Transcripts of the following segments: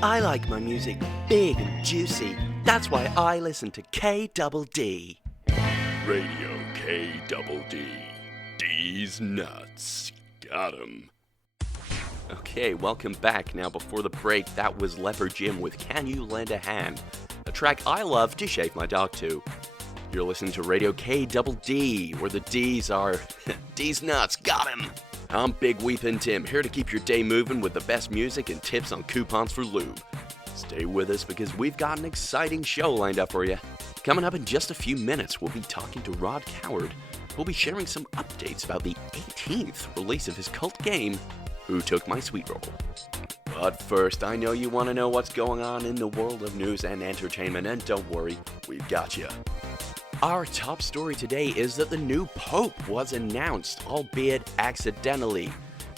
I like my music big and juicy. That's why I listen to K-double-D. Radio K-double-D. D's nuts. Got 'em. Okay, welcome back. Now, before the break, that was Leopard Jim with Can You Lend a Hand? A track I love to shake my dog to. You're listening to Radio K-double-D, where the D's are D's nuts. Got him! I'm Big Weepin' Tim, here to keep your day moving with the best music and tips on coupons for lube. Stay with us because we've got an exciting show lined up for you. Coming up in just a few minutes, we'll be talking to Rod Coward. We'll be sharing some updates about the 18th release of his cult game, Who Took My Sweet Roll. But first, I know you want to know what's going on in the world of news and entertainment, and don't worry, we've got you. Our top story today is that the new Pope was announced, albeit accidentally.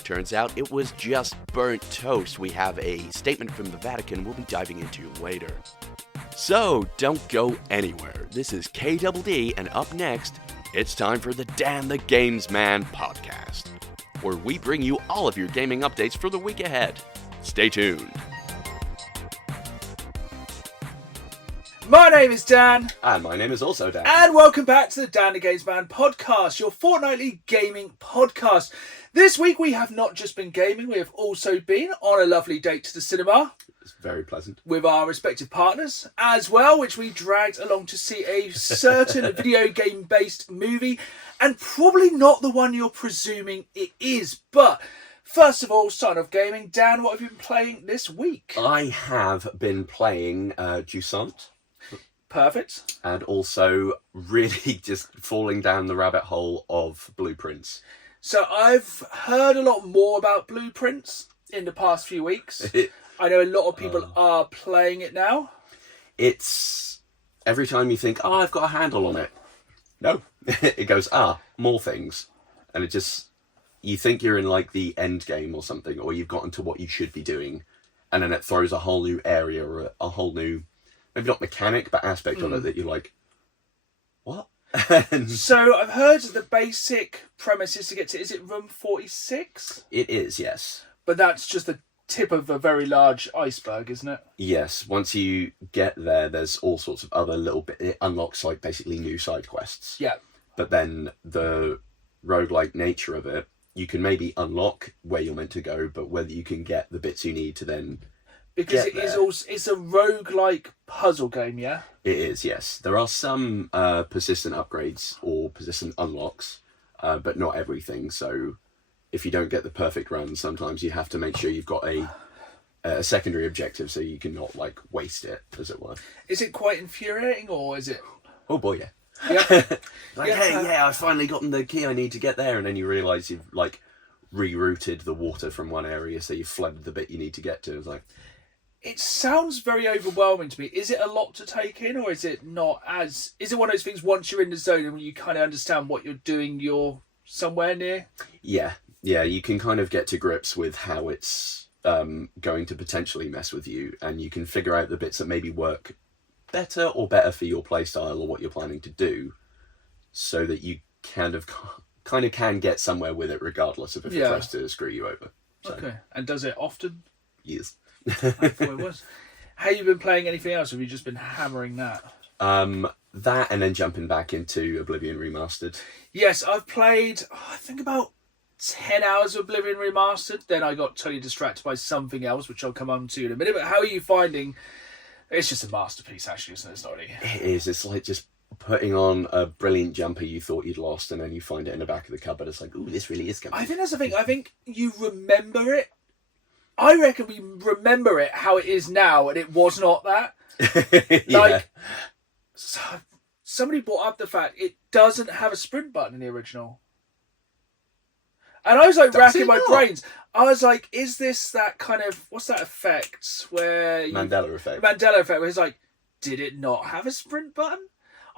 Turns out it was just burnt toast. We have a statement from the Vatican we'll be diving into later. So, don't go anywhere. This is K-double-D, and up next, it's time for the Damn the Games Man podcast, where we bring you all of your gaming updates for the week ahead. Stay tuned. My name is Dan. And my name is also Dan. And welcome back to the Dan the Games Man podcast, your fortnightly gaming podcast. This week we have not just been gaming, we have also been on a lovely date to the cinema. It's very pleasant. With our respective partners as well, which we dragged along to see a certain video game based movie, and probably not the one you're presuming it is. But first of all, starting off gaming, Dan, what have you been playing this week? I have been playing Jusant. Perfect. And also really just falling down the rabbit hole of Blueprints. So I've heard a lot more about Blueprints in the past few weeks. I know a lot of people are playing it now. It's every time you think, oh, I've got a handle on it. No. It goes, more things. And it just, you think you're in like the end game or something, or you've gotten to what you should be doing. And then it throws a whole new area or a whole new, maybe not mechanic, but aspect of it that you're like, what? So I've heard the basic premise is to get to, is it room 46? It is, yes. But that's just the tip of a very large iceberg, isn't it? Yes. Once you get there, there's all sorts of other little bit. It unlocks like basically new side quests. Yeah. But then the roguelike nature of it, you can maybe unlock where you're meant to go, but whether you can get the bits you need to then because it is also, it's a roguelike puzzle game, yeah? It is, yes. There are some persistent upgrades or persistent unlocks, but not everything. So if you don't get the perfect run, sometimes you have to make sure you've got a secondary objective so you can not like waste it, as it were. Is it quite infuriating, or is it? Oh boy, yeah. Yeah. I've finally gotten the key I need to get there, and then you realise you've like rerouted the water from one area, so you've flooded the bit you need to get to. It's like, it sounds very overwhelming to me. Is it a lot to take in, or is it not as... Is it one of those things, once you're in the zone and you kind of understand what you're doing, you're somewhere near? Yeah, you can kind of get to grips with how it's going to potentially mess with you, and you can figure out the bits that maybe work better for your playstyle or what you're planning to do, so that you kind of can get somewhere with it regardless of if it tries to screw you over. So. Okay, and does it often? Yes. I thought it was. Have you been playing anything else, or have you just been hammering that? That and then jumping back into Oblivion Remastered. Yes, I've played, I think about 10 hours of Oblivion Remastered. Then I got totally distracted by something else, which I'll come on to in a minute. But how are you finding... It's just a masterpiece, actually, isn't it? It's not really... It is. It's like just putting on a brilliant jumper you thought you'd lost, and then you find it in the back of the cupboard. It's like, ooh, this really is coming. I think that's the thing. I think you remember it. I reckon we remember it how it is now, and it was not that. Like, somebody brought up the fact it doesn't have a sprint button in the original. And I was like racking my brains. I was like, is this that kind of, what's that effect where... Mandela effect. Mandela effect, where it's like, did it not have a sprint button?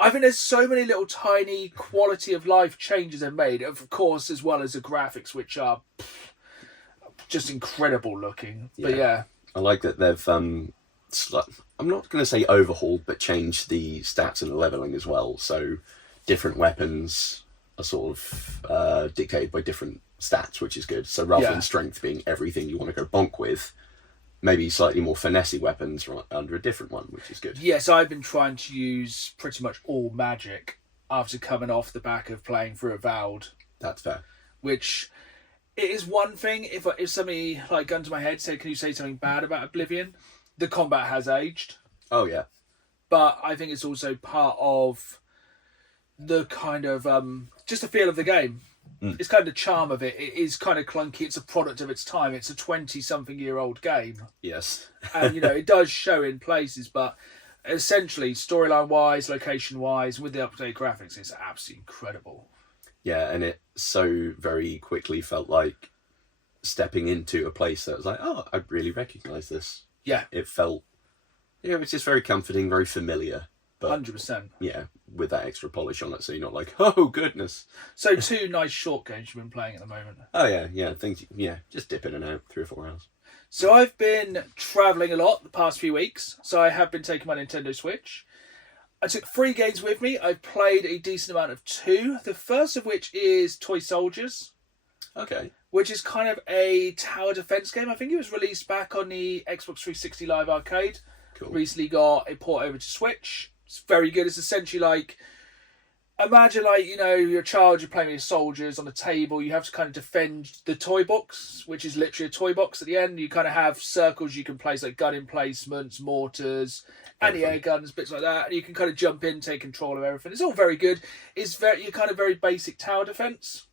I think there's so many little tiny quality of life changes they've made, of course, as well as the graphics, which are just incredible looking. Yeah. But yeah. I like that they've, I'm not going to say overhauled, but changed the stats and the leveling as well. So different weapons are sort of dictated by different stats, which is good. So rather than strength being everything you want to go bonk with, maybe slightly more finessey weapons under a different one, which is good. Yes, I've been trying to use pretty much all magic after coming off the back of playing through Avowed. That's fair. Which, it is one thing, if somebody, like, gun to my head said, can you say something bad about Oblivion? The combat has aged. Oh, yeah. But I think it's also part of the kind of, just the feel of the game. It's kind of the charm of it. It is kind of clunky. It's a product of its time. It's a 20-something-year-old game. Yes. And, it does show in places, but essentially, storyline-wise, location-wise, with the updated graphics, it's absolutely incredible. Yeah, and it so very quickly felt like stepping into a place that was like, oh, I really recognise this. Yeah. It felt, it was just very comforting, very familiar. But 100%. yeah, with that extra polish on it, so you're not like, oh goodness. So 2 nice short games you've been playing at the moment. Oh yeah, just dip in and out, 3 or 4 hours. So I've been travelling a lot the past few weeks, so I have been taking my Nintendo Switch. I took 3 games with me. I've played a decent amount of 2. The first of which is Toy Soldiers. Okay. Which is kind of a tower defense game. I think it was released back on the Xbox 360 Live Arcade. Cool. Recently got a port over to Switch. It's very good. It's essentially like, imagine like, you're a child, you're playing with soldiers on a table. You have to kind of defend the toy box, which is literally a toy box at the end. You kind of have circles you can place, like gun emplacements, mortars, anti-air guns, bits like that. And you can kind of jump in, take control of everything. It's all very good. You're kind of very basic tower defense.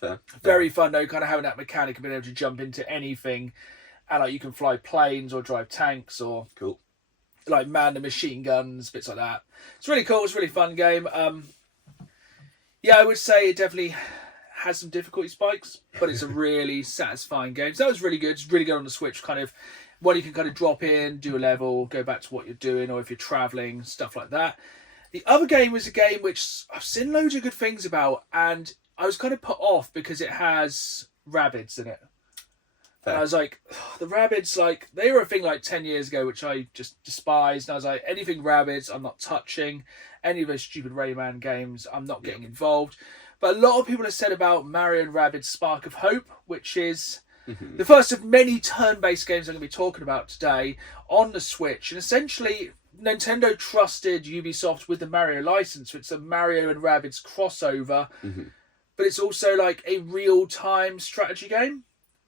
Fair. Very fun though, kind of having that mechanic of being able to jump into anything. And like you can fly planes or drive tanks or cool. Like man the machine guns, bits like that. It's really cool. It's a really fun game. Yeah, I would say it definitely has some difficulty spikes, but it's a really satisfying game. So that was really good. It's really good on the Switch. Kind of one you can kind of drop in, do a level, go back to what you're doing, or if you're traveling, stuff like that. The other game was a game which I've seen loads of good things about, and I was kind of put off because it has rabbids in it. And I was like, the rabbids, like, they were a thing like 10 years ago, which I just despised. And I was like, anything rabbids, I'm not touching. Any of those stupid Rayman games, I'm not getting involved. But a lot of people have said about Mario and Rabbids Spark of Hope, which is the first of many turn-based games I'm going to be talking about today on the Switch. And essentially, Nintendo trusted Ubisoft with the Mario license. It's a Mario and Rabbids crossover. But it's also like a real-time strategy game.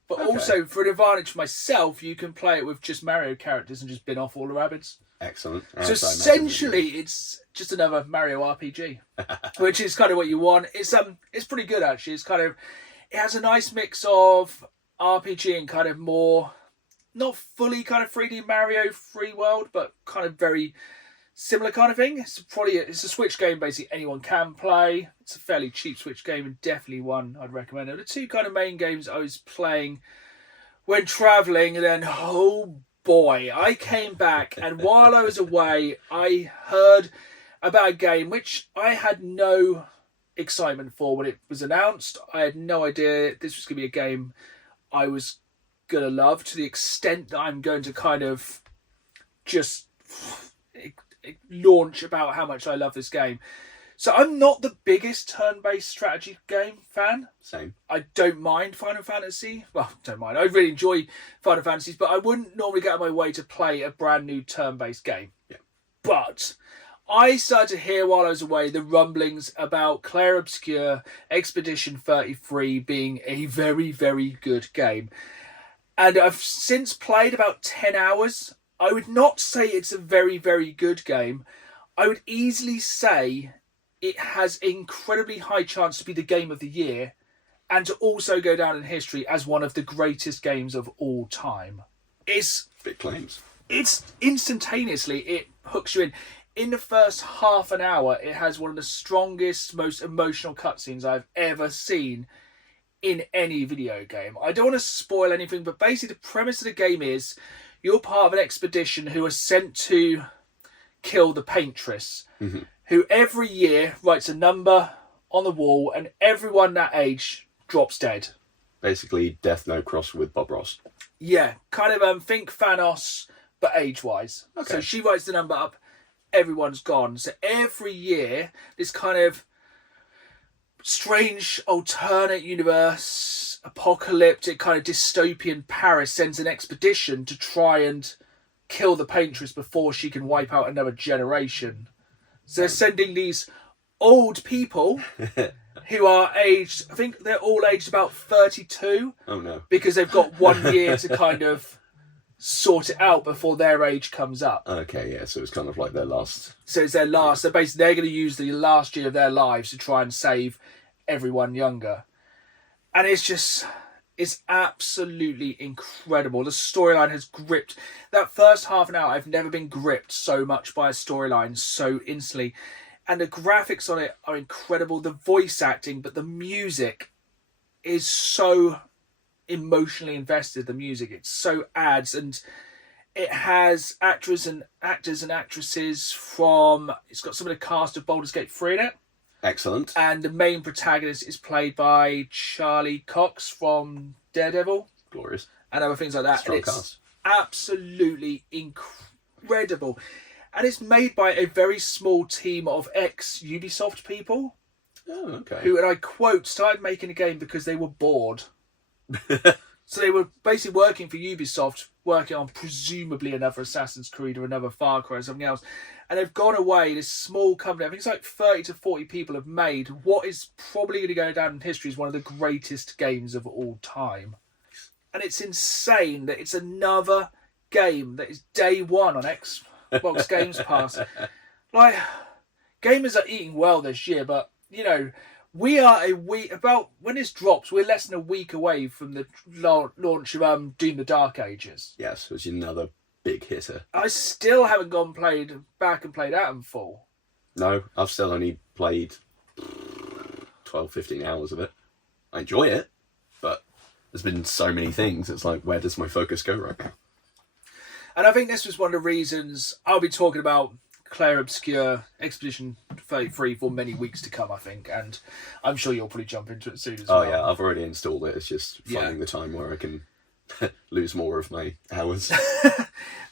But also, for an advantage for myself, you can play it with just Mario characters and just bin off all the Rabbids. Excellent. So essentially, it's just another Mario RPG, which is kind of what you want. It's pretty good actually. It's kind of, it has a nice mix of RPG and kind of more, not fully kind of 3D Mario free world, but kind of very similar kind of thing. It's a Switch game basically anyone can play. It's a fairly cheap Switch game and definitely one I'd recommend. There were the 2 kind of main games I was playing when travelling, and then oh boy, I came back and while I was away I heard about a game which I had no excitement for when it was announced. I had no idea this was going to be a game I was going to love to the extent that I'm going to kind of just launch about how much I love this game. So I'm not the biggest turn-based strategy game fan. Same. I don't mind Final Fantasy. Well, don't mind. I really enjoy Final Fantasies, but I wouldn't normally get out of my way to play a brand new turn-based game. Yeah. But I started to hear while I was away the rumblings about Clair Obscur Expedition 33 being a very, very good game. And I've since played about 10 hours. I would not say it's a very, very good game. I would easily say it has an incredibly high chance to be the game of the year and to also go down in history as one of the greatest games of all time. It's big claims. It's instantaneously, it hooks you in. In the first half an hour, it has one of the strongest, most emotional cutscenes I've ever seen in any video game. I don't want to spoil anything, but basically the premise of the game is you're part of an expedition who are sent to kill the Paintress, who every year writes a number on the wall and everyone that age drops dead. Basically, Death Note cross with Bob Ross. Yeah, kind of think Thanos, but age-wise. Okay. So she writes the number up, everyone's gone. So every year, this kind of strange alternate universe, apocalyptic kind of dystopian Paris sends an expedition to try and kill the paintress before she can wipe out another generation. So they're sending these old people who are aged, I think they're all aged about 32. Oh no. Because they've got 1 year to kind of sort it out before their age comes up. Okay, yeah, so it's kind of like their last... So it's their last. So basically they're going to use the last year of their lives to try and save everyone younger. And it's absolutely incredible. The storyline has gripped. That first half an hour, I've never been gripped so much by a storyline so instantly. And the graphics on it are incredible. The voice acting, but the music is so emotionally invested. The music, it so adds, and it has actors and actresses from... It's got some of the cast of Baldur's Gate 3 in it. Excellent. And the main protagonist is played by Charlie Cox from Daredevil. Glorious. And other things like that. Strong and it's cast. Absolutely incredible. And it's made by a very small team of ex-Ubisoft people. Oh, okay. Who, and I quote, started making a game because they were bored. So they were basically working for Ubisoft, working on presumably another Assassin's Creed or another Far Cry or something else. And they've gone away, this small company, I think it's like 30 to 40 people have made what is probably going to go down in history as one of the greatest games of all time. And it's insane that it's another game that is day one on Xbox Games Pass. Like, gamers are eating well this year, but, you know, we are about when this drops, we're less than a week away from the launch of Doom: The Dark Ages. Yes, which is another big hitter. I still haven't back and played that in full. No, I've still only played 12, 15 hours of it. I enjoy it, but there's been so many things. It's like, where does my focus go right now? And I think this was one of the reasons I'll be talking about Claire Obscure Expedition 33 for many weeks to come, I think, and I'm sure you'll probably jump into it soon as well. Oh yeah, I've already installed it. It's just finding the time where I can lose more of my hours.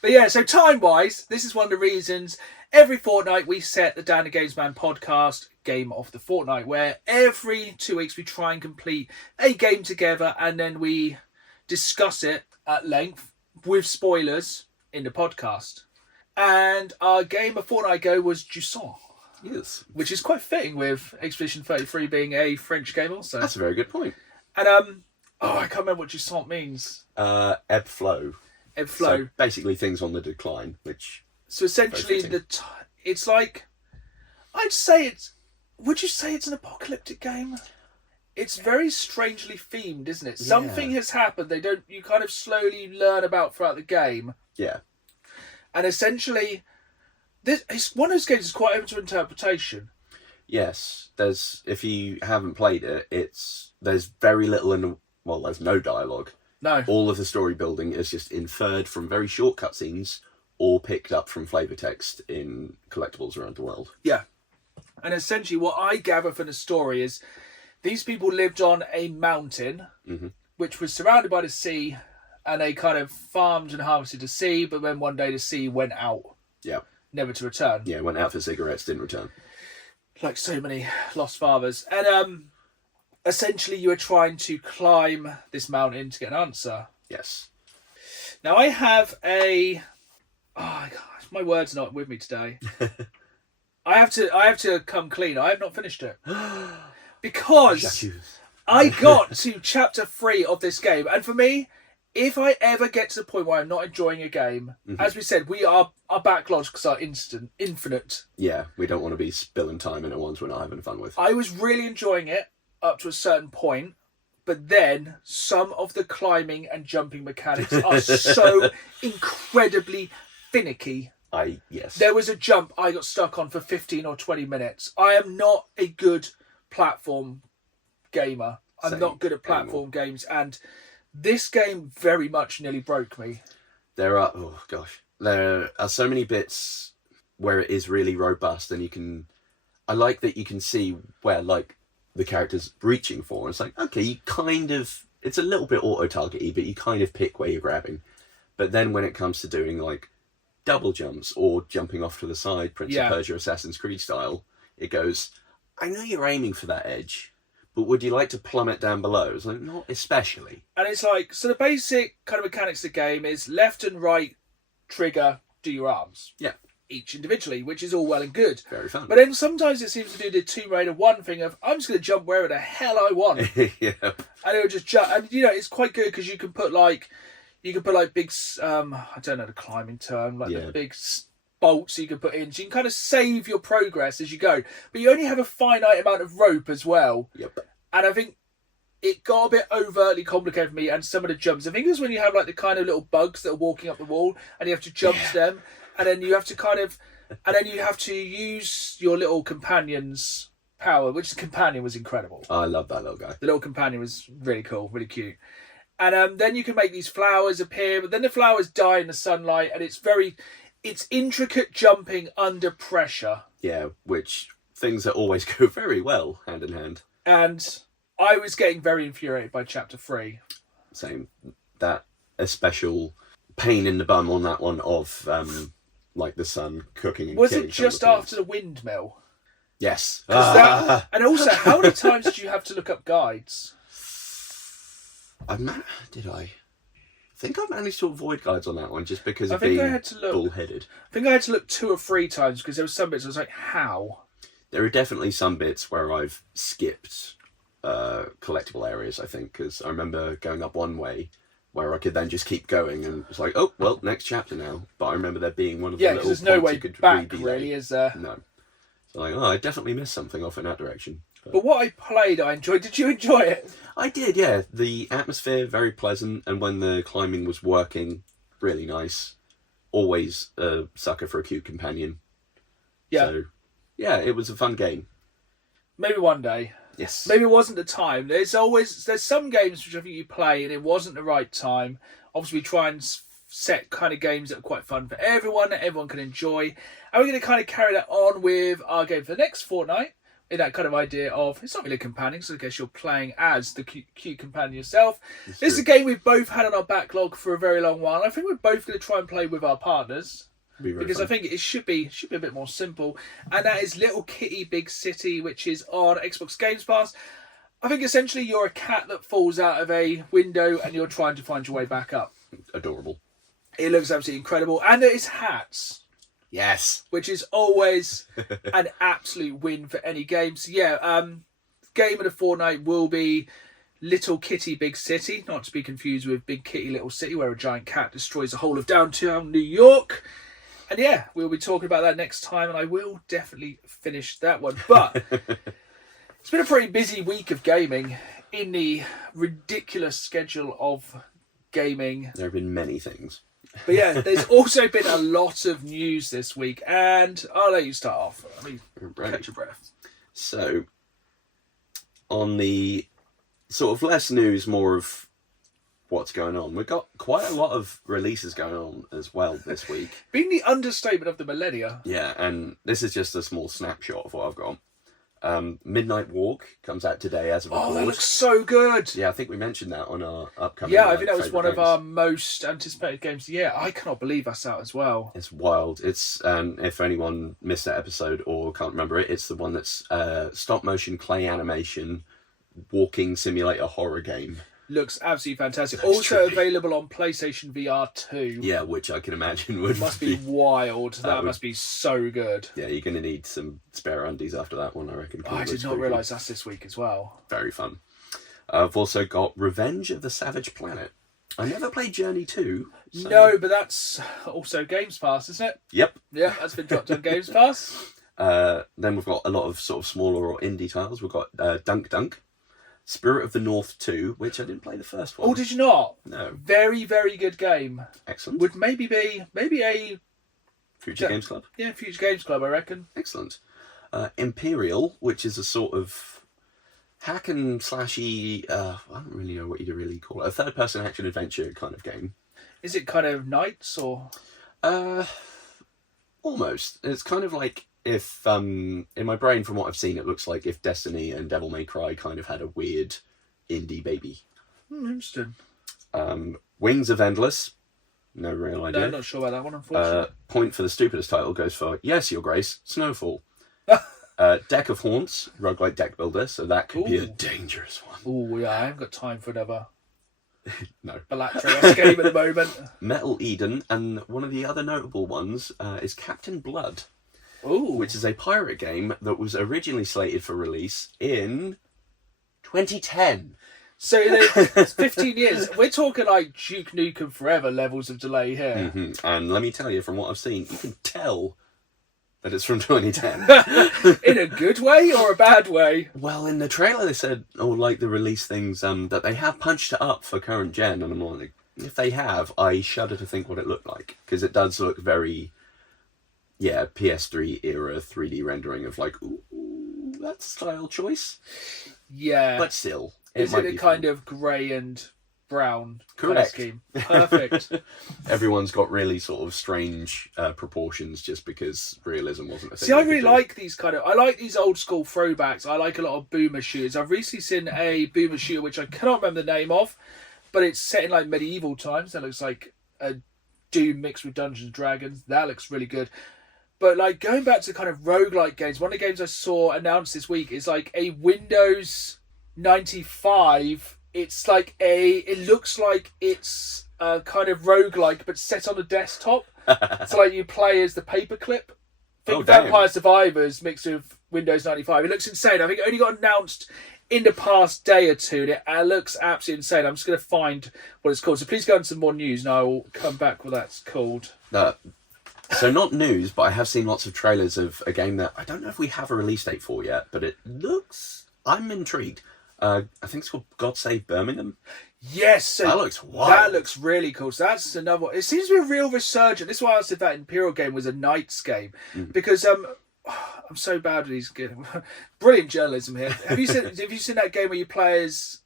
But yeah, so time-wise, this is one of the reasons every fortnight we set the Dan the Games Man podcast Game of the Fortnight, where every 2 weeks we try and complete a game together and then we discuss it at length with spoilers in the podcast. And our game a fortnight ago was Jusant. Yes. Which is quite fitting with Expedition 33 being a French game also. That's a very good point. And, I can't remember what Jusant means. Ebb flow. Ebb flow. So basically things on the decline, which... So essentially, it's like... Would you say it's an apocalyptic game? It's very strangely themed, isn't it? Yeah. Something has happened. You kind of slowly learn about throughout the game. Yeah. And essentially, it's one of those games that's quite open to interpretation. Yes. If you haven't played it, there's very little there's no dialogue. No. All of the story building is just inferred from very short cutscenes or picked up from flavor text in collectibles around the world. Yeah. And essentially what I gather from the story is these people lived on a mountain, which was surrounded by the sea, and they kind of farmed and harvested the sea, but then one day the sea went out. Yeah. Never to return. Yeah, went out for cigarettes, didn't return. Like so many lost fathers. And essentially you were trying to climb this mountain to get an answer. Yes. Now I have oh my gosh, my words are not with me today. I have to come clean. I have not finished it. Because I got to chapter 3 of this game. And for me, if I ever get to the point where I'm not enjoying a game, as we said, our backlogs are infinite. Yeah, we don't want to be spilling time into ones we're not having fun with. I was really enjoying it up to a certain point, but then some of the climbing and jumping mechanics are so incredibly finicky. Yes. There was a jump I got stuck on for 15 or 20 minutes. I am not a good platform gamer. I'm not good at platform games, and this game very much nearly broke me. There are so many bits where it is really robust, and I like that you can see where like the character's reaching for. It's like, okay, it's a little bit auto-targety, but you kind of pick where you're grabbing. But then when it comes to doing like double jumps or jumping off to the side, Prince of Persia Assassin's Creed style, it goes, I know you're aiming for that edge, but would you like to plummet down below? It's like, not especially. And it's like, so the basic kind of mechanics of the game is left and right trigger, do your arms. Yeah. Each individually, which is all well and good. Very fun. But then sometimes it seems to do the Tomb Raider 1 thing of, I'm just going to jump wherever the hell I want. Yeah. And it'll just jump. And, it's quite good because you can put like big, I don't know the climbing term, like the big bolts you can put in. So you can kind of save your progress as you go. But you only have a finite amount of rope as well. Yep. And I think it got a bit overtly complicated for me, and some of the jumps. I think it's when you have like the kind of little bugs that are walking up the wall and you have to jump to them. And then you have to use your little companion's power, which the companion was incredible. I love that little guy. The little companion was really cool, really cute. And then you can make these flowers appear, but then the flowers die in the sunlight, and it's intricate jumping under pressure. Yeah, which things that always go very well hand in hand. And I was getting very infuriated by Chapter 3. Same. That a special pain in the bum on that one of like the sun cooking and was killing it just after the windmill? Yes. And also, how many times did you have to look up guides? Did I? I think I managed to avoid guides on that one just because of being bullheaded. I think I had to look 2 or 3 times because there were some bits I was like, how? There are definitely some bits where I've skipped collectible areas, I think, because I remember going up one way where I could then just keep going, and it's like, oh, well, next chapter now. But I remember there being one of the little there's no way you could back, re-delay. really, is there? No. So like, I definitely missed something off in that direction. But what I played, I enjoyed. Did you enjoy it? I did, yeah. The atmosphere, very pleasant, and when the climbing was working, really nice. Always a sucker for a cute companion. Yeah. So, yeah, it was a fun game. Maybe one day. Yes. Maybe it wasn't the time. There's some games which I think you play and it wasn't the right time. Obviously, we try and set kind of games that are quite fun for everyone, that everyone can enjoy. And we're going to kind of carry that on with our game for the next fortnight. In that kind of idea of, it's not really a companion, so I guess you're playing as the cute companion yourself. This is a game we've both had on our backlog for a very long while. I think we're both going to try and play with our partners. Because fun. I think it should be a bit more simple. And that is Little Kitty Big City, which is on Xbox Games Pass. I think essentially you're a cat that falls out of a window and you're trying to find your way back up. Adorable. It looks absolutely incredible. And there is hats. Yes. Which is always an absolute win for any game. So yeah, game of the fortnight will be Little Kitty Big City, not to be confused with Big Kitty Little City, where a giant cat destroys the whole of downtown New York. And yeah, we'll be talking about that next time, and I will definitely finish that one. But it's been a pretty busy week of gaming in the ridiculous schedule of gaming. There have been many things. But yeah, there's also been a lot of news this week, and I'll let you start off. I mean, catch your breath. So, on the sort of less news, more of what's going on. We've got quite a lot of releases going on as well this week. Being the understatement of the millennia. Yeah, and this is just a small snapshot of what I've got. Midnight Walk comes out today as of record. Oh, that looks so good. Yeah, I think we mentioned that on our upcoming. Yeah, I think that was one of our most anticipated games. Yeah, I cannot believe that's out as well. It's wild. It's if anyone missed that episode or can't remember it, it's the one that's stop motion clay animation walking simulator horror game. Looks absolutely fantastic. Also available on PlayStation VR 2. Yeah, which I can imagine would must be wild. That must be so good. Yeah, you're going to need some spare undies after that one, I reckon. Oh, I did not realise that's this week as well. Very fun. I've also got Revenge of the Savage Planet. I never played Journey 2. So... No, but that's also Games Pass, isn't it? Yep. Yeah, that's been dropped on Games Pass. Then we've got a lot of sort of smaller or indie titles. We've got Dunk Dunk. Spirit of the North 2, which I didn't play the first one. Oh, did you not? No. Very, very good game. Excellent. Would maybe a... Future Games Club? Yeah, Future Games Club, I reckon. Excellent. Imperial, which is a sort of hack and slashy, I don't really know what you'd really call it, a third-person action-adventure kind of game. Is it kind of Knights, or...? Almost. It's kind of like... If, in my brain, from what I've seen, it looks like if Destiny and Devil May Cry kind of had a weird indie baby. Interesting. Wings of Endless. No real idea. No, not sure about that one, unfortunately. Point for the stupidest title goes for, yes, Your Grace, Snowfall. Deck of Haunts, roguelike deck builder, so that could be a Ooh. dangerous one. Oh, yeah, I haven't got time for another No. Balatro game at the moment. Metal Eden, and one of the other notable ones is Captain Blood, Ooh. which is a pirate game that was originally slated for release in 2010. So it's 15 years. We're talking like Duke Nukem Forever levels of delay here. Mm-hmm. And let me tell you, from what I've seen, you can tell that it's from 2010. In a good way or a bad way? Well, in the trailer they said, like the release things, that they have punched it up for current gen, and I'm like, if they have, I shudder to think what it looked like, because it does look very, PS3 era 3D rendering of like, ooh, that's a style choice. Yeah. But still, is it a kind of grey and brown colour Correct. scheme? Perfect. Everyone's got really sort of strange proportions just because realism wasn't a thing. See, I really like these I like these old school throwbacks. I like a lot of boomer shooters. I've recently seen a boomer shooter which I cannot remember the name of, but it's set in like medieval times. That looks like a Doom mixed with Dungeons and Dragons. That looks really good. But like going back to kind of roguelike games, one of the games I saw announced this week is like a Windows 95. It's like it looks like it's a kind of roguelike but set on a desktop. So like you play as the paperclip. Think Vampire Survivors mixed with Windows 95. It looks insane. I think it only got announced in the past day or two, and it looks absolutely insane. I'm just going to find what it's called. So please go into some more news, and I will come back with what that's called. So not news, but I have seen lots of trailers of a game that I don't know if we have a release date for yet, but it looks... I'm intrigued. I think it's called God Save Birmingham. Yes, so that looks wild. That looks really cool. So that's another one. It seems to be a real resurgence. This is why I said that Imperial game was a Knights game. Because I'm so bad at these games. Brilliant journalism here. Have you seen that game where you play as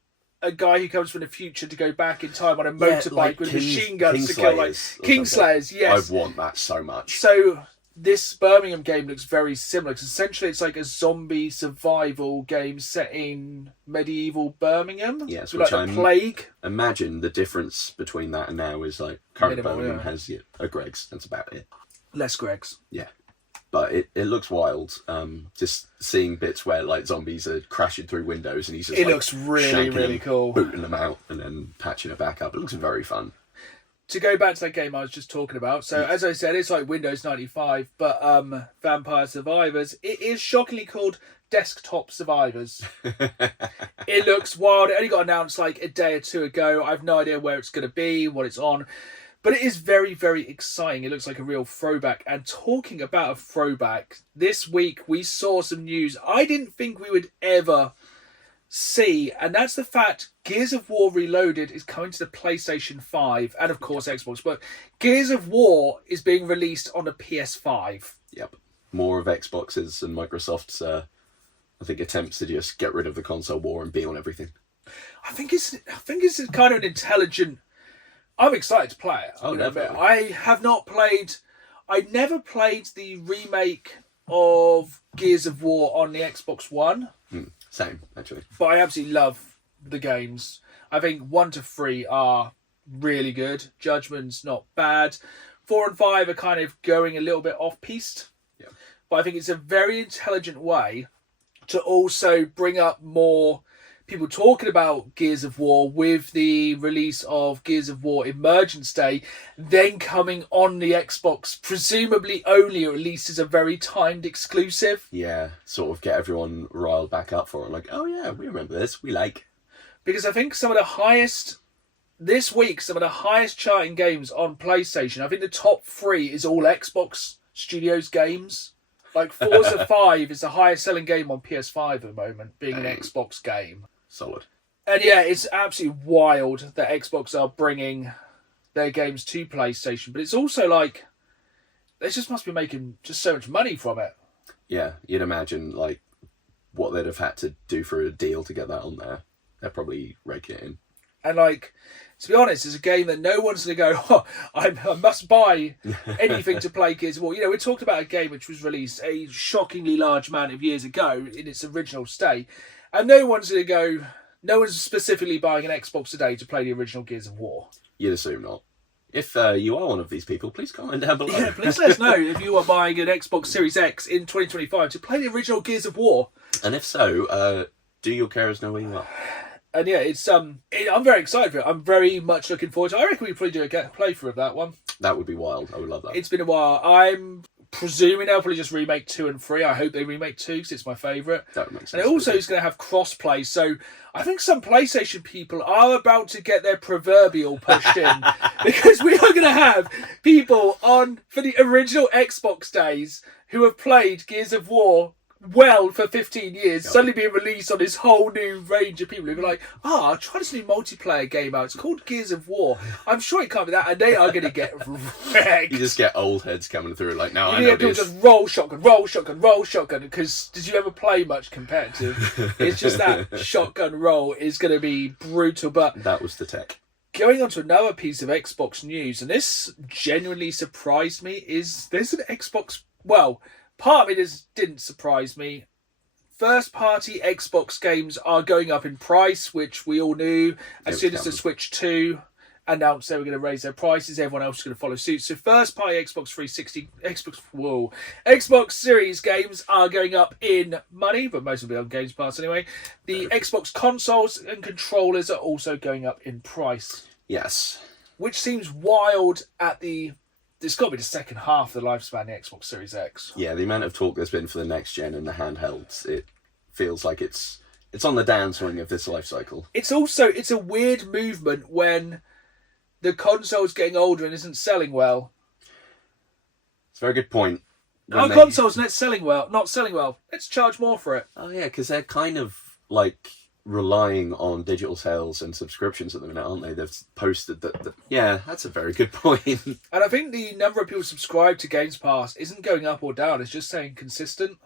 a guy who comes from the future to go back in time on a motorbike like with machine guns to kill like Kingslayers? Yes. I want that so much. So this Birmingham game looks very similar because essentially it's like a zombie survival game set in medieval Birmingham. Yes, with like a plague. Imagine the difference between that and now is like current Minimal, Birmingham has a Greggs. That's about it. Less Greggs. Yeah. But it looks wild. Just seeing bits where like zombies are crashing through windows and he's just looks really, really cool. Booting them out and then patching it back up. It looks very fun. To go back to that game I was just talking about, so as I said, it's like Windows 95, but Vampire Survivors, it is shockingly called Desktop Survivors. It looks wild. It only got announced like a day or two ago. I have no idea where it's going to be, what it's on, but it is very, very exciting. It looks like a real throwback. And talking about a throwback, this week we saw some news I didn't think we would ever see, and that's the fact Gears of War Reloaded is coming to the PlayStation 5 and of course Xbox, but Gears of War is being released on the PS5. Yep. More of Xbox's and Microsoft's I think attempts to just get rid of the console war and be on everything. I think it's kind of an intelligent... I'm excited to play it. Oh, definitely. I never played the remake of Gears of War on the Xbox One. Same, actually. But I absolutely love the games. I think 1 to 3 are really good. Judgment's not bad. 4 and 5 are kind of going a little bit off-piste. Yeah. But I think it's a very intelligent way to also bring up more people talking about Gears of War with the release of Gears of War Emergence Day, then coming on the Xbox, presumably only, or at least as a very timed exclusive. Yeah, sort of get everyone riled back up for it. Like, oh yeah, we remember this, we like. Because I think some of the highest charting games on PlayStation, I think the top 3 is all Xbox Studios games. Like Forza 5 is the highest selling game on PS5 at the moment, being an Xbox game. Solid. And yeah, it's absolutely wild that Xbox are bringing their games to PlayStation, but it's also like they just must be making just so much money from it. Yeah, you'd imagine like what they'd have had to do for a deal to get that on there. They're probably raking it in. And like, to be honest, it's a game that no one's going to go, oh, I must buy anything to play Gears of War. You know, we talked about a game which was released a shockingly large amount of years ago in its original state, and no one's specifically buying an Xbox today to play the original Gears of War. You'd assume not. if you are one of these people, please comment down below. Yeah, please let us know if you are buying an Xbox Series X in 2025 to play the original Gears of War. And if so, do your carers know where you are? And yeah, it's I'm very excited for it. I'm very much looking forward to it. I reckon we probably do a playthrough of that one. That would be wild. I would love that. It's been a while. I'm presuming they'll probably just remake 2 and 3. I hope they remake 2 because it's my favourite. That would make sense. And it also is going to have cross-play, so I think some PlayStation people are about to get their proverbial pushed in because we are going to have people on for the original Xbox days who have played Gears of War for 15 years, suddenly being released on this whole new range of people who are like, try this new multiplayer game out. It's called Gears of War. I'm sure it can't be that, and they are going to get wrecked. You just get old heads coming through like, no, I You know get people this. just roll shotgun, because did you ever play much competitive? It's just that shotgun roll is going to be brutal, but That was the tech. going on to another piece of Xbox news, and this genuinely surprised me, is there's an Xbox, well, part of it didn't surprise me. First-party Xbox games are going up in price, which we all knew. As soon as the Switch 2 announced they were going to raise their prices, everyone else was going to follow suit. So first-party Xbox 360, Xbox Series games are going up in money, but most will be on Games Pass anyway. The Xbox consoles and controllers are also going up in price. Yes. Which seems wild it's got to be the second half of the lifespan of the Xbox Series X. Yeah, the amount of talk there's been for the next gen and the handhelds, it feels like it's on the downswing of this life cycle. It's a weird movement when the console's getting older and isn't selling well. It's a very good point. Our console's not selling well. Let's charge more for it. Oh yeah, because they're kind of like relying on digital sales and subscriptions at the minute, aren't they? They've posted that. Yeah, that's a very good point. And I think the number of people subscribed to Games Pass isn't going up or down. It's just staying consistent.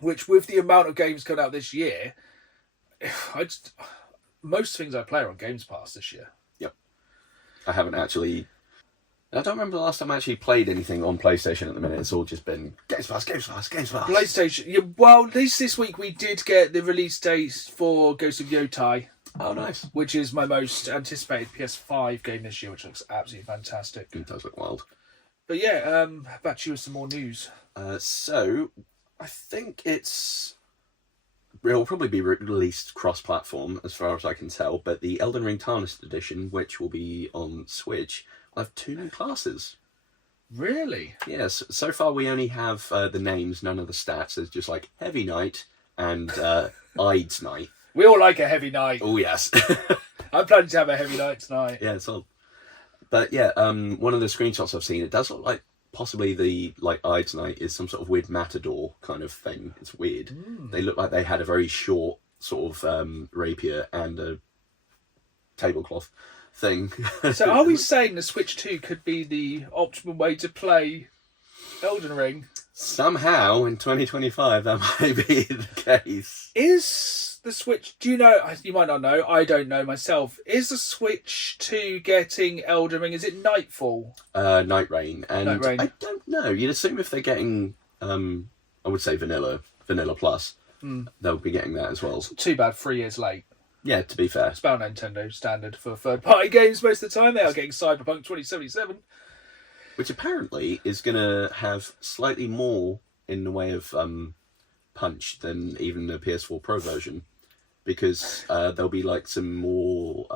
Which, with the amount of games coming out this year, most things I play are on Games Pass this year. Yep. I don't remember the last time I actually played anything on PlayStation at the minute. It's all just been Games Pass. PlayStation. Yeah, well, at least this week we did get the release date for Ghost of Yotai. Oh, nice. Which is my most anticipated PS5 game this year, which looks absolutely fantastic. It does look wild. But yeah, back to you with some more news. So, I think it'll probably be released cross-platform, as far as I can tell, but the Elden Ring Tarnished Edition, which will be on Switch, will have 2 new classes. Really? Yes. So far we only have the names, none of the stats. There's just like Heavy Knight and Ides Knight. We all like a Heavy Knight. Oh, yes. I'm planning to have a Heavy Knight tonight. Yeah, it's on. But yeah, one of the screenshots I've seen, it does look like possibly the Ides Knight is some sort of weird matador kind of thing. It's weird. They look like they had a very short sort of rapier and a tablecloth thing. So are we saying the Switch 2 could be the optimum way to play Elden Ring? Somehow in 2025 that might be the case. Is the Switch, do you know, you might not know, I don't know myself, is the Switch 2 getting Elden Ring, is it Nightfall? Night Rain. And Night Rain. I don't know, you'd assume if they're getting I would say Vanilla Plus, they'll be getting that as well. Too bad, 3 years late. Yeah, to be fair. It's about Nintendo standard for third-party games most of the time. They are getting Cyberpunk 2077. Which apparently is going to have slightly more in the way of punch than even the PS4 Pro version. Because there'll be like some more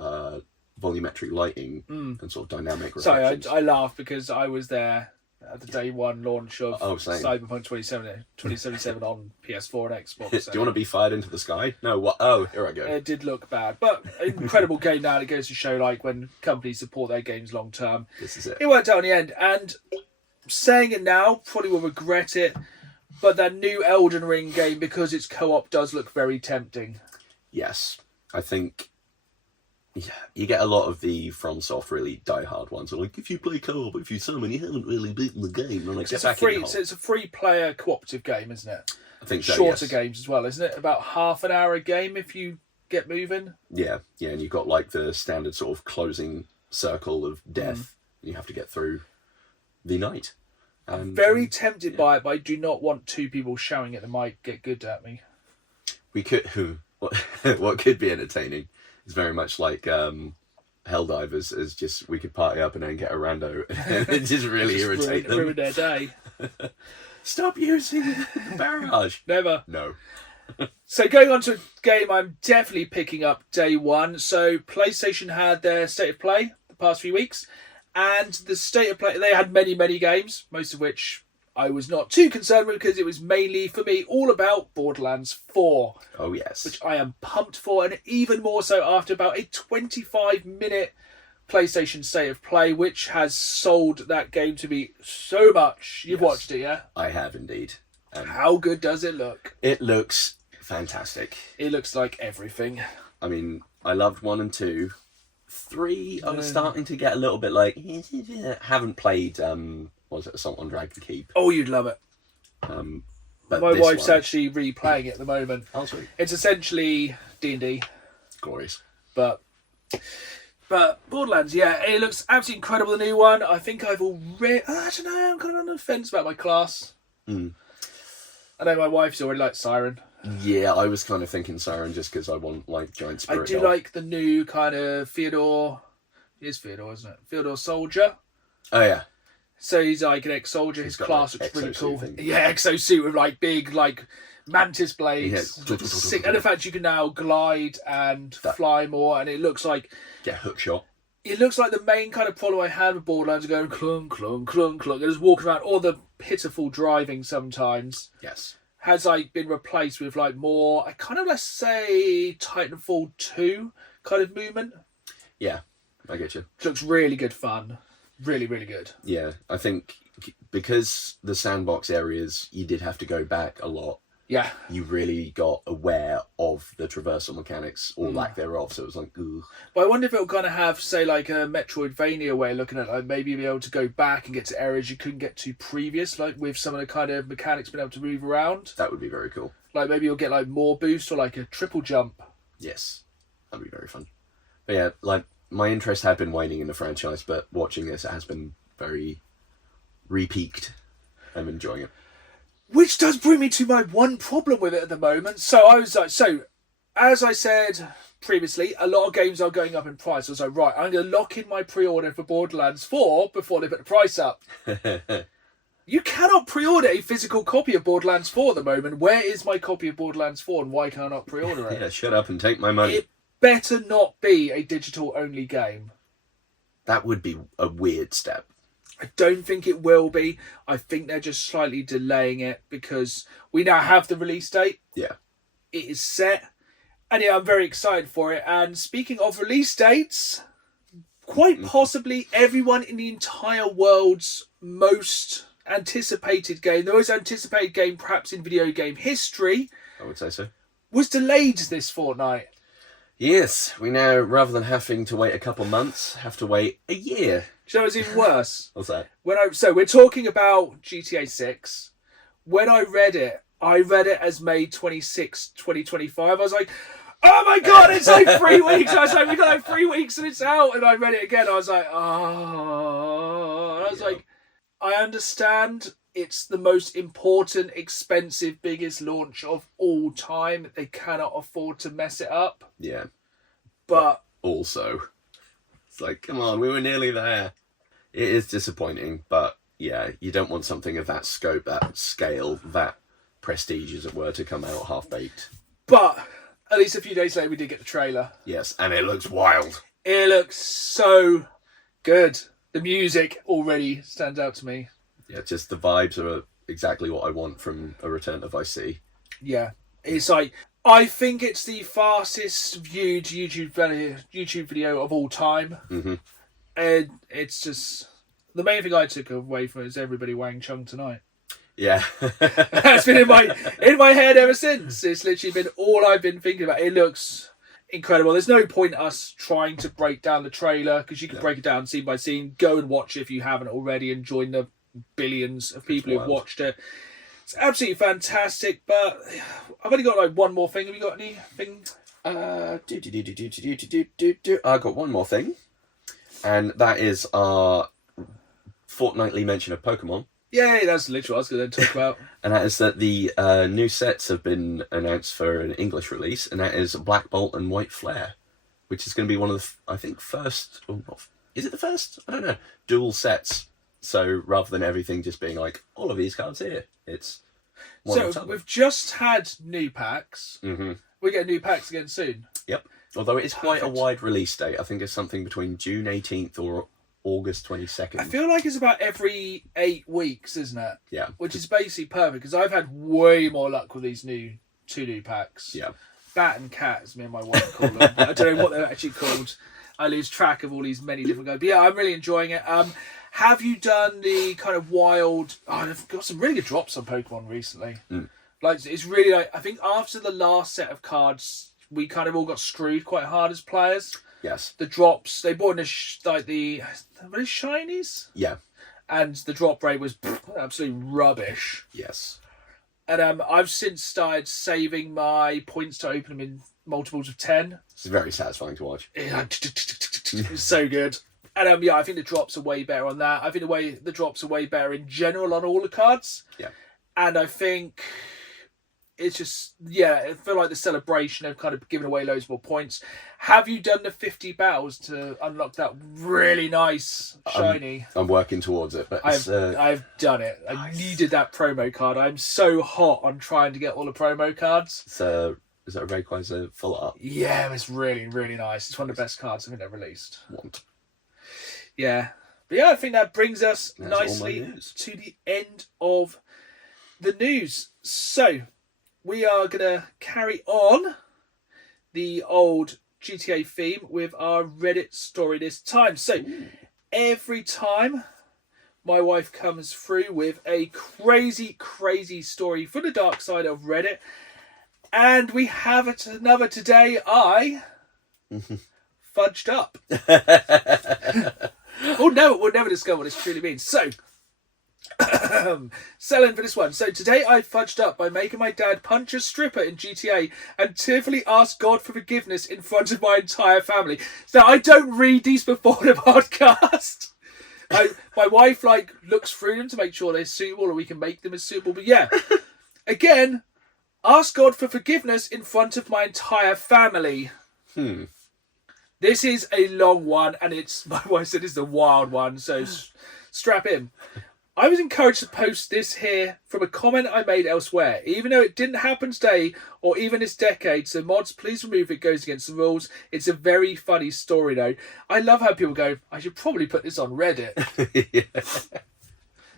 volumetric lighting and sort of dynamic reflections. Sorry, I laugh because I was there at the day one launch of Cyberpunk 2077 on PS4 and Xbox. Do you want to be fired into the sky? No, what? Oh, here I go. It did look bad, but incredible game now. It goes to show, like, when companies support their games long term. This is it. It worked out in the end, and saying it now, probably will regret it, but that new Elden Ring game, because it's co-op, does look very tempting. Yes. I think you get a lot of the FromSoft really die-hard ones. They're like, if you play co-op, if you summon, you haven't really beaten the game. And like, it's a free-player cooperative game, isn't it? I think so, Shorter games as well, isn't it? About half an hour a game if you get moving. Yeah, and you've got like the standard sort of closing circle of death. And you have to get through the night. I'm very tempted by it, but I do not want 2 people shouting at the mic get good at me. We could... What could be entertaining is very much like Helldivers as just we could party up and then get a rando and it just really irritate them. Ruin their day. Stop using the barrage. Never. No. So going on to a game I'm definitely picking up day one. So PlayStation had their State of Play the past few weeks. And the State of Play, they had many, many games, most of which I was not too concerned with because it was mainly, for me, all about Borderlands 4. Oh, yes. Which I am pumped for, and even more so after about a 25-minute PlayStation State of Play, which has sold that game to me so much. You've watched it, yeah? I have indeed. How good does it look? It looks fantastic. It looks like everything. I mean, I loved 1 and 2. 3, I was starting to get a little bit like... Haven't played, was it Assault on Dragon Keep? Oh, you'd love it. But my wife's one... actually replaying it at the moment. Oh, sweet. It's essentially D&D. Glorious. But Borderlands, yeah, it looks absolutely incredible, the new one. I think I've already... I don't know, I'm kind of on the fence about my class. I know my wife's already liked Siren. Yeah, I was kind of thinking Siren just because I want, like, Giant Spirit I do Dog. like the new kind of Theodore... It is Theodore, isn't it? Theodore Soldier. Oh, yeah. So he's like an ex-soldier. His got, class like, looks really cool. thing. Yeah, exosuit with like big like mantis blades. Yeah. Sick. And in fact, you can now glide and fly more, and it looks like Get hook shot. It looks like the main kind of problem I had with Borderlands are going clunk, clunk, clunk, clunk, and just walking around, or the pitiful driving sometimes. Yes. Has like been replaced with like more, I kind of let's say Titanfall 2 kind of movement. Yeah, I get you. It looks really good fun. Really, really good. Yeah, I think because the sandbox areas, you did have to go back a lot. Yeah. You really got aware of the traversal mechanics or lack thereof, so it was like, ooh. But I wonder if it'll kind of have, say, like a Metroidvania way of looking at it, like maybe be able to go back and get to areas you couldn't get to previous, like with some of the kind of mechanics being able to move around. That would be very cool. Like maybe you'll get like more boost or like a triple jump. Yes, that'd be very fun. But yeah, like my interest had been waning in the franchise, but watching this, it has been very re-peaked. I'm enjoying it. Which does bring me to my one problem with it at the moment. So I was like, as I said previously, a lot of games are going up in price. I was like, right, I'm going to lock in my pre-order for Borderlands 4 before they put the price up. You cannot pre-order a physical copy of Borderlands 4 at the moment. Where is my copy of Borderlands 4 and why can I not pre-order it? Yeah, shut up and take my money. It better not be a digital-only game. That would be a weird step. I don't think it will be. I think they're just slightly delaying it because we now have the release date. Yeah. It is set. And yeah, I'm very excited for it. And speaking of release dates, quite possibly everyone in the entire world's most anticipated game, the most anticipated game perhaps in video game history, I would say so, was delayed this fortnight. Yes, we now, rather than having to wait a couple months, have to wait a year. Do you know what's even worse? What's that? So we're talking about GTA 6. When I read it as May 26, 2025. I was like, oh my God, it's like 3 weeks. I was like, we got like 3 weeks and it's out. And I read it again. I was like, oh. And I was like, I understand it's the most important, expensive, biggest launch of all time. They cannot afford to mess it up. Yeah. But also, it's like, come on, we were nearly there. It is disappointing, but yeah, you don't want something of that scope, that scale, that prestige, as it were, to come out half-baked. But at least a few days later, we did get the trailer. Yes, and it looks wild. It looks so good. The music already stands out to me. Yeah, just the vibes are exactly what I want from a Return to Vice City. Yeah, it's like, I think it's the fastest viewed YouTube video of all time. Mm-hmm. And it's just, the main thing I took away from it is everybody Wang Chung tonight. Yeah. That's been in my head ever since. It's literally been all I've been thinking about. It looks incredible. There's no point us trying to break down the trailer because you can break it down scene by scene. Go and watch it if you haven't already and join the billions of people who've watched it. It's absolutely fantastic, but I've only got like one more thing. Have you got anything? I got one more thing, and that is our fortnightly mention of Pokemon. Yay, that's literally what I was going to talk about. And that is that the new sets have been announced for an English release, and that is Black Bolt and White Flare, which is going to be one of the, I think, first, or not, is it the first? I don't know. Dual sets. So rather than everything just being like, all of these cards here, it's one at a So time. we've just had new packs. Mm-hmm. We get new packs again soon. Yep. Although it is quite a Perfect. wide release date. I think it's something between June 18th or August 22nd. I feel like it's about every 8 weeks, isn't it? Yeah. Which is basically perfect because I've had way more luck with these two new packs. Yeah. Bat and Cat, as me and my wife call them. I don't know what they're actually called. I lose track of all these many different guys. But yeah, I'm really enjoying it. Have you done the kind of wild... Oh, I've got some really good drops on Pokemon recently. Like, it's really like... I think after the last set of cards, we kind of all got screwed quite hard as players. Yes. The drops, they bought in were they shinies? Yeah. And the drop rate was absolutely rubbish. Yes. And I've since started saving my points to open them in multiples of 10. It's very satisfying to watch. It's so good. And yeah, I think the drops are way better on that. I think the drops are way better in general on all the cards. Yeah. And I think it's just, yeah, I feel like the celebration of kind of giving away loads more points. Have you done the 50 battles to unlock that really nice shiny? I'm working towards it, but it's, I've done it. I needed that promo card. I'm so hot on trying to get all the promo cards. is that a Rayquaza full art? Yeah, it's really, really nice. It's one of the best cards I think they've released. Want. Yeah. But yeah, I think that brings us That's all my nicely news. to the end of the news. So, we are going to carry on the old GTA theme with our Reddit story this time. So, every time my wife comes through with a crazy, crazy story from the dark side of Reddit, and we have another today, I fudged up. Oh no, we'll never discover what this truly means. So, selling for this one. So today I fudged up by making my dad punch a stripper in GTA and tearfully ask God for forgiveness in front of my entire family. So I don't read these before the podcast. My wife looks through them to make sure they're suitable or we can make them as suitable. But yeah, again, ask God for forgiveness in front of my entire family. This is a long one, and my wife said it's a wild one, so strap in. I was encouraged to post this here from a comment I made elsewhere, even though it didn't happen today or even this decade, so mods, please remove it, goes against the rules. It's a very funny story though. I love how people go, I should probably put this on Reddit. Yeah.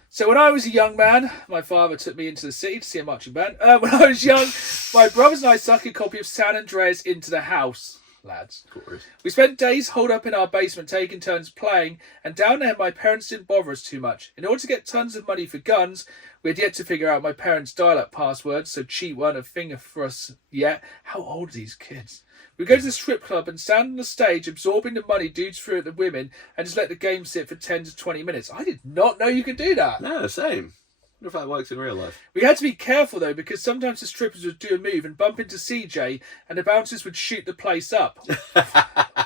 So when I was a young man, my father took me into the city to see a marching band. When I was young, my brothers and I stuck a copy of San Andreas into the house. Lads. Of course. We spent days holed up in our basement taking turns playing, and down there my parents didn't bother us too much. In order to get tons of money for guns, we had yet to figure out my parents' dial-up passwords, so cheat weren't a thing for us yet. How old are these kids? We go to the strip club and stand on the stage absorbing the money dudes threw at the women and just let the game sit for 10 to 20 minutes. I did not know you could do that. No, same. I wonder if that works in real life. We had to be careful though, because sometimes the strippers would do a move and bump into CJ and the bouncers would shoot the place up.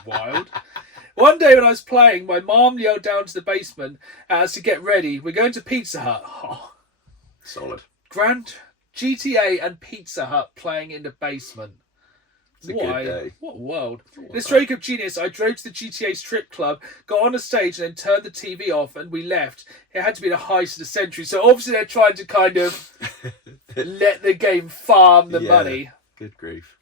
Wild. One day when I was playing, my mom yelled down to the basement as to get ready. We're going to Pizza Hut. Oh, Solid. Grand GTA and Pizza Hut playing in the basement. It's a good day. What a world. In a stroke of genius, I drove to the GTA strip club, got on the stage and then turned the TV off and we left. It had to be the heist of the century. So obviously they're trying to kind of let the game farm the money. Good grief.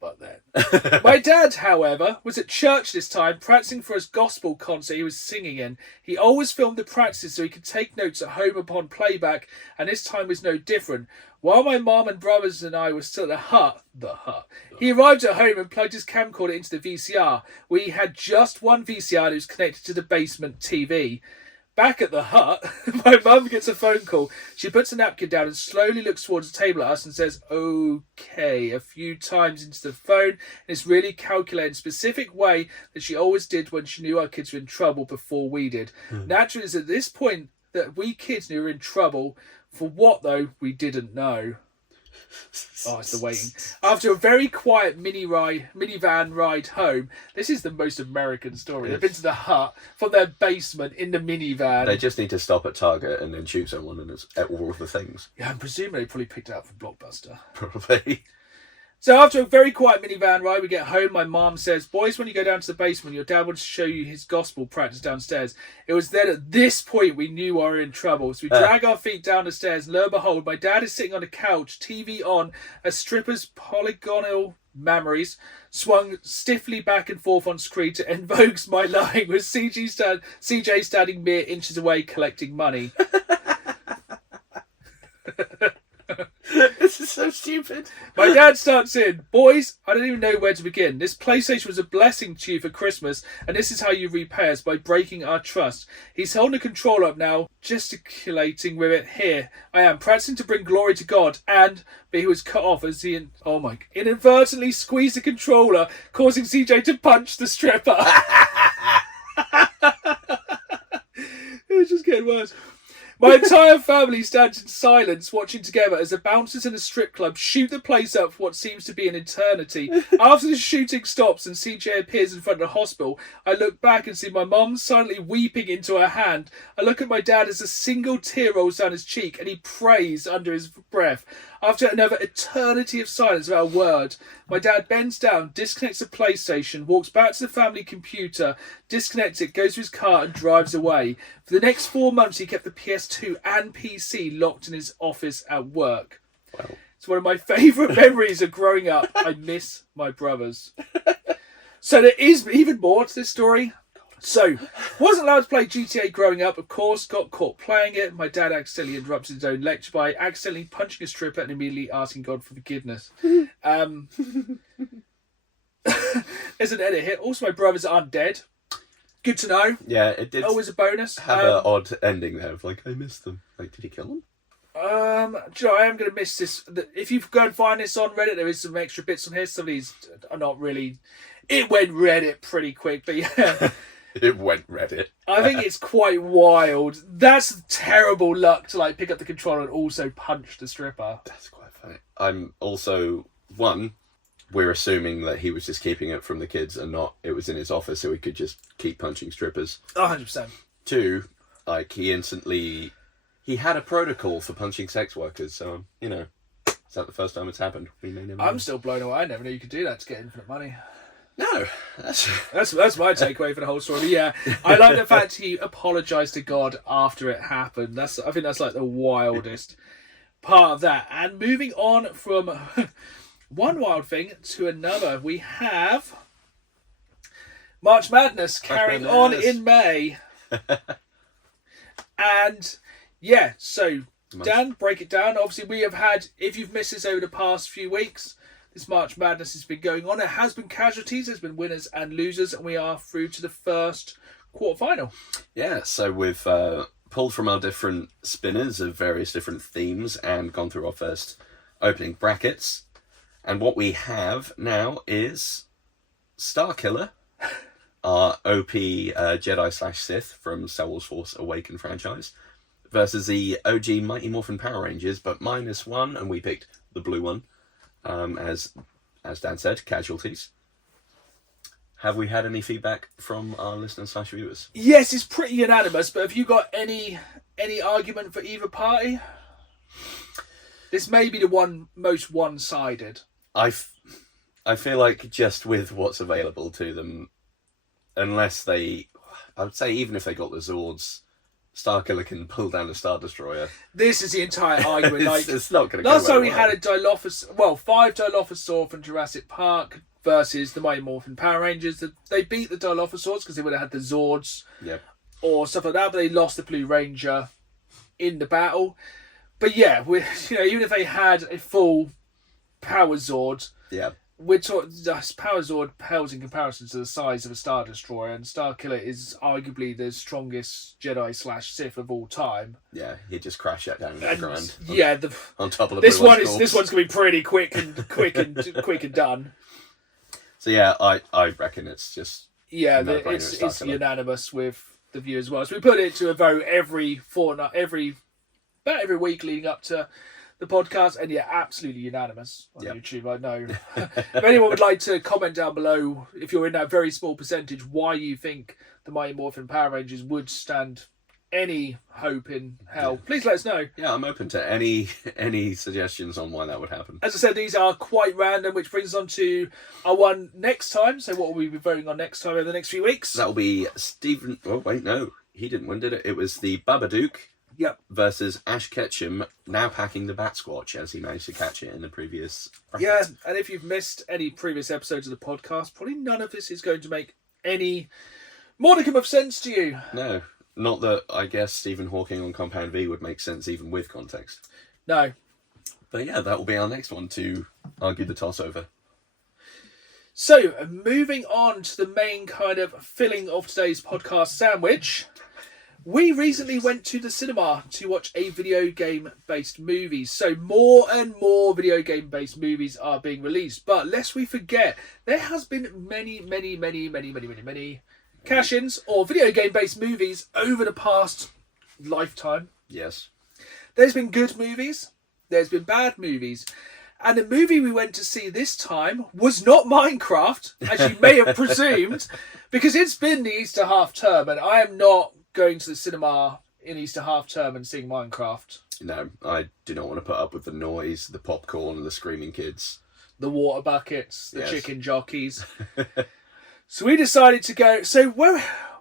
But then. My dad, however, was at church this time, practicing for his gospel concert he was singing in. He always filmed the practices so he could take notes at home upon playback, and this time was no different. While my mum and brothers and I were still at the hut, he arrived at home and plugged his camcorder into the VCR. We had just one VCR that was connected to the basement TV. Back at the hut, my mum gets a phone call. She puts a napkin down and slowly looks towards the table at us and says, okay, a few times into the phone, in this really calculated, specific way that she always did when she knew our kids were in trouble before we did. Naturally, it's at this point that we kids knew we were in trouble. For what, though, we didn't know. Oh, it's the waiting. After a very quiet minivan ride home, this is the most American story. They've been to the hut from their basement in the minivan. They just need to stop at Target and then shoot someone, and it's all of the things. Yeah, I'm presuming they probably picked it up from Blockbuster. Probably. So after a very quiet minivan ride, we get home. My mom says, "Boys, when you go down to the basement, your dad wants to show you his gospel practice downstairs." It was then at this point we knew we were in trouble. So we drag our feet down the stairs. And lo and behold, my dad is sitting on a couch, TV on, a stripper's polygonal memories swung stiffly back and forth on screen to invokes my line with CJ standing mere inches away collecting money. This is so stupid. My dad starts in, "Boys, I don't even know where to begin. This PlayStation was a blessing to you for Christmas, and this is how you repay us, by breaking our trust." He's holding the controller up now, gesticulating with it. "Here, I am, practicing to bring glory to God," but he was cut off as he inadvertently squeezed the controller, causing CJ to punch the stripper. It's just getting worse. My entire family stands in silence, watching together as the bouncers in the strip club shoot the place up for what seems to be an eternity. After the shooting stops and CJ appears in front of the hospital, I look back and see my mum silently weeping into her hand. I look at my dad as a single tear rolls down his cheek and he prays under his breath. After another eternity of silence without a word, my dad bends down, disconnects the PlayStation, walks back to the family computer, disconnects it, goes to his car and drives away. For the next 4 months, he kept the PS2 and PC locked in his office at work. Wow. It's one of my favourite memories of growing up. I miss my brothers. So there is even more to this story. So, wasn't allowed to play GTA growing up, of course, got caught playing it. My dad accidentally interrupted his own lecture by accidentally punching a stripper and immediately asking God for forgiveness. There's an edit here. Also, my brothers aren't dead. Good to know. Yeah, it did. Always a bonus. Have an odd ending there of like, I missed them. Like, did he kill them? Do you know, I am going to miss this. If you go and find this on Reddit, there is some extra bits on here. Some of these are not really... It went Reddit pretty quick, but yeah... It went Reddit. I think it's quite wild. That's terrible luck to like pick up the controller and also punch the stripper. That's quite funny. I'm also, we're assuming that he was just keeping it from the kids and not it was in his office so he could just keep punching strippers. 100%. 2, like he had a protocol for punching sex workers, so is that the first time it's happened? We may never know. I'm still blown away. I never knew you could do that to get infinite money. No, that's my takeaway for the whole story. Yeah, I like the fact he apologised to God after it happened. I think that's like the wildest part of that. And moving on from one wild thing to another, we have March Madness carrying on in May. And yeah, so Dan, break it down. Obviously, we have had, if you've missed this over the past few weeks, this March Madness has been going on. It has been casualties, there's been winners and losers, and we are through to the first quarterfinal. Yeah, so we've pulled from our different spinners of various different themes and gone through our first opening brackets. And what we have now is Starkiller, our OP Jedi/Sith from Star Wars Force Awakens franchise, versus the OG Mighty Morphin Power Rangers, but -1, and we picked the blue one. As Dan said, casualties. Have we had any feedback from our listeners/viewers? Yes, it's pretty unanimous, but have you got any argument for either party? This may be the most one-sided. I feel like just with what's available to them, unless I would say even if they got the Zords, Starkiller can pull down the Star Destroyer. This is the entire argument. It's not going to go last time well. we had a Dilophosaur, 5 Dilophosaur from Jurassic Park versus the Mighty Morphin Power Rangers. They beat the Dilophosaurs because they would have had the Zords or stuff like that, but they lost the Blue Ranger in the battle. But yeah, even if they had a full Power Zord, we're talking Power Zord pales in comparison to the size of a Star Destroyer, and Starkiller is arguably the strongest Jedi/Sith of all time. Yeah, he'd just crash that down the ground. On top of the this one's gonna be pretty quick and done. So yeah, I reckon it's just it's unanimous with the view as well. So we put it to a vote every fortnight, about every week leading up to the podcast, and absolutely unanimous on YouTube. I know. If anyone would like to comment down below, if you're in that very small percentage, why you think the Mighty Morphin Power Rangers would stand any hope in hell, please let us know. Yeah, I'm open to any suggestions on why that would happen. As I said, these are quite random, which brings us on to our one next time. So what will we be voting on next time over the next few weeks? That'll be Stephen... Oh, wait, no. He didn't win, did it? It was the Babadook versus Ash Ketchum, now packing the Bat Squatch, as he managed to catch it in the previous bracket. Yeah, and if you've missed any previous episodes of the podcast, probably none of this is going to make any modicum of sense to you. No. Not that I guess Stephen Hawking on Compound V would make sense even with context. No. But yeah, that will be our next one to argue the toss over. So, moving on to the main kind of filling of today's podcast sandwich. We recently went to the cinema to watch a video game-based movie. So more and more video game-based movies are being released. But lest we forget, there has been many cash-ins or video game-based movies over the past lifetime. Yes. There's been good movies. There's been bad movies. And the movie we went to see this time was not Minecraft, as you may have presumed, because it's been the Easter half term, and I am not going to the cinema in Easter half term and seeing Minecraft. No, I do not want to put up with the noise, the popcorn, and the screaming kids. The water buckets, the Yes. chicken jockeys. So we decided to go.